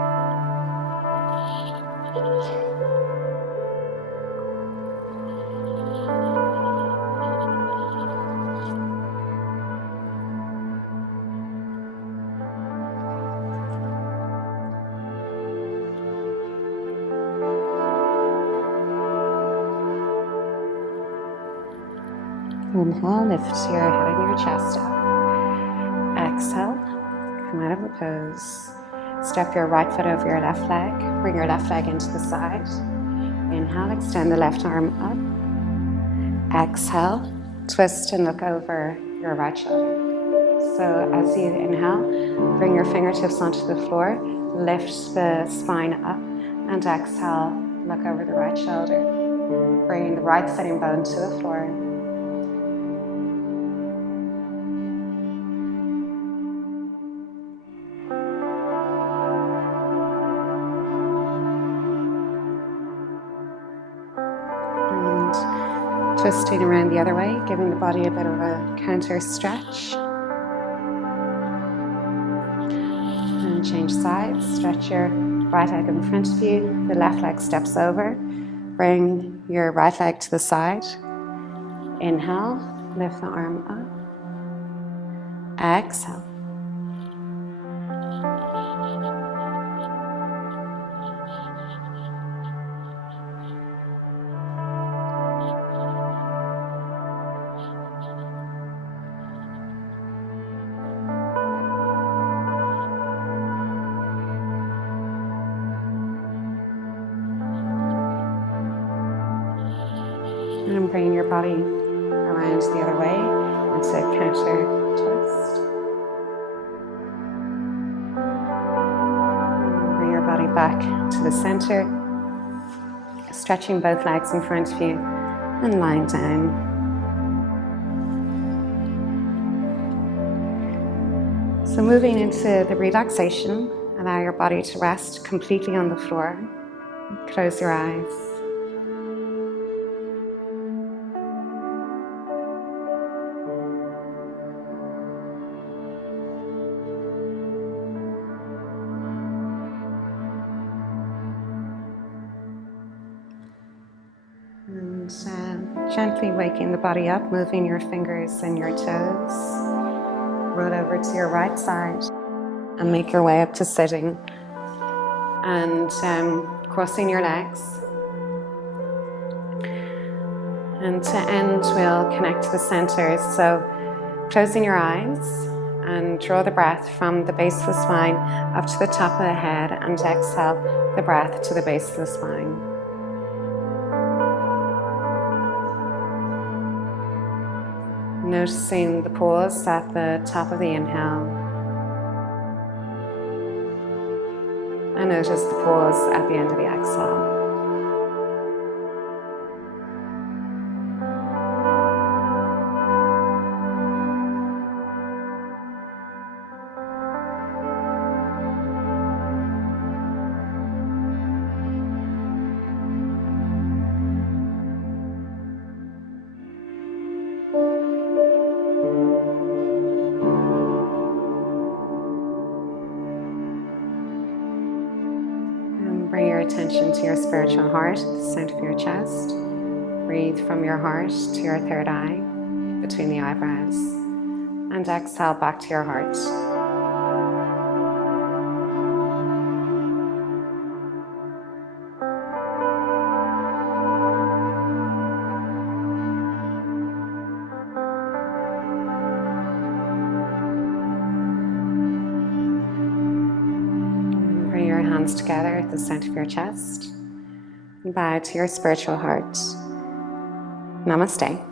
Inhale, lift your head and your chest up. Exhale, come out of the pose. Step your right foot over your left leg. Bring your left leg into the side. Inhale, extend the left arm up. Exhale, twist and look over your right shoulder. So as you inhale, bring your fingertips onto the floor. Lift the spine up. And exhale, look over the right shoulder. Bringing the right sitting bone to the floor. Twisting around the other way, giving the body a bit of a counter stretch. And change sides. Stretch your right leg in front of you. The left leg steps over. Bring your right leg to the side. Inhale, lift the arm up. Exhale. And bring your body around the other way into a counter twist. And bring your body back to the center, stretching both legs in front of you and lying down. So moving into the relaxation, allow your body to rest completely on the floor. Close your eyes. And gently waking the body up, moving your fingers and your toes. Roll over to your right side and make your way up to sitting. And crossing your legs. And to end, we'll connect to the center. So closing your eyes and draw the breath from the base of the spine up to the top of the head, and exhale the breath to the base of the spine. Noticing the pause at the top of the inhale. And notice the pause at the end of the exhale. Bring your attention to your spiritual heart at the center of your chest. Breathe from your heart to your third eye, between the eyebrows. And exhale back to your heart. Together at the center of your chest. Bow to your spiritual heart. Namaste.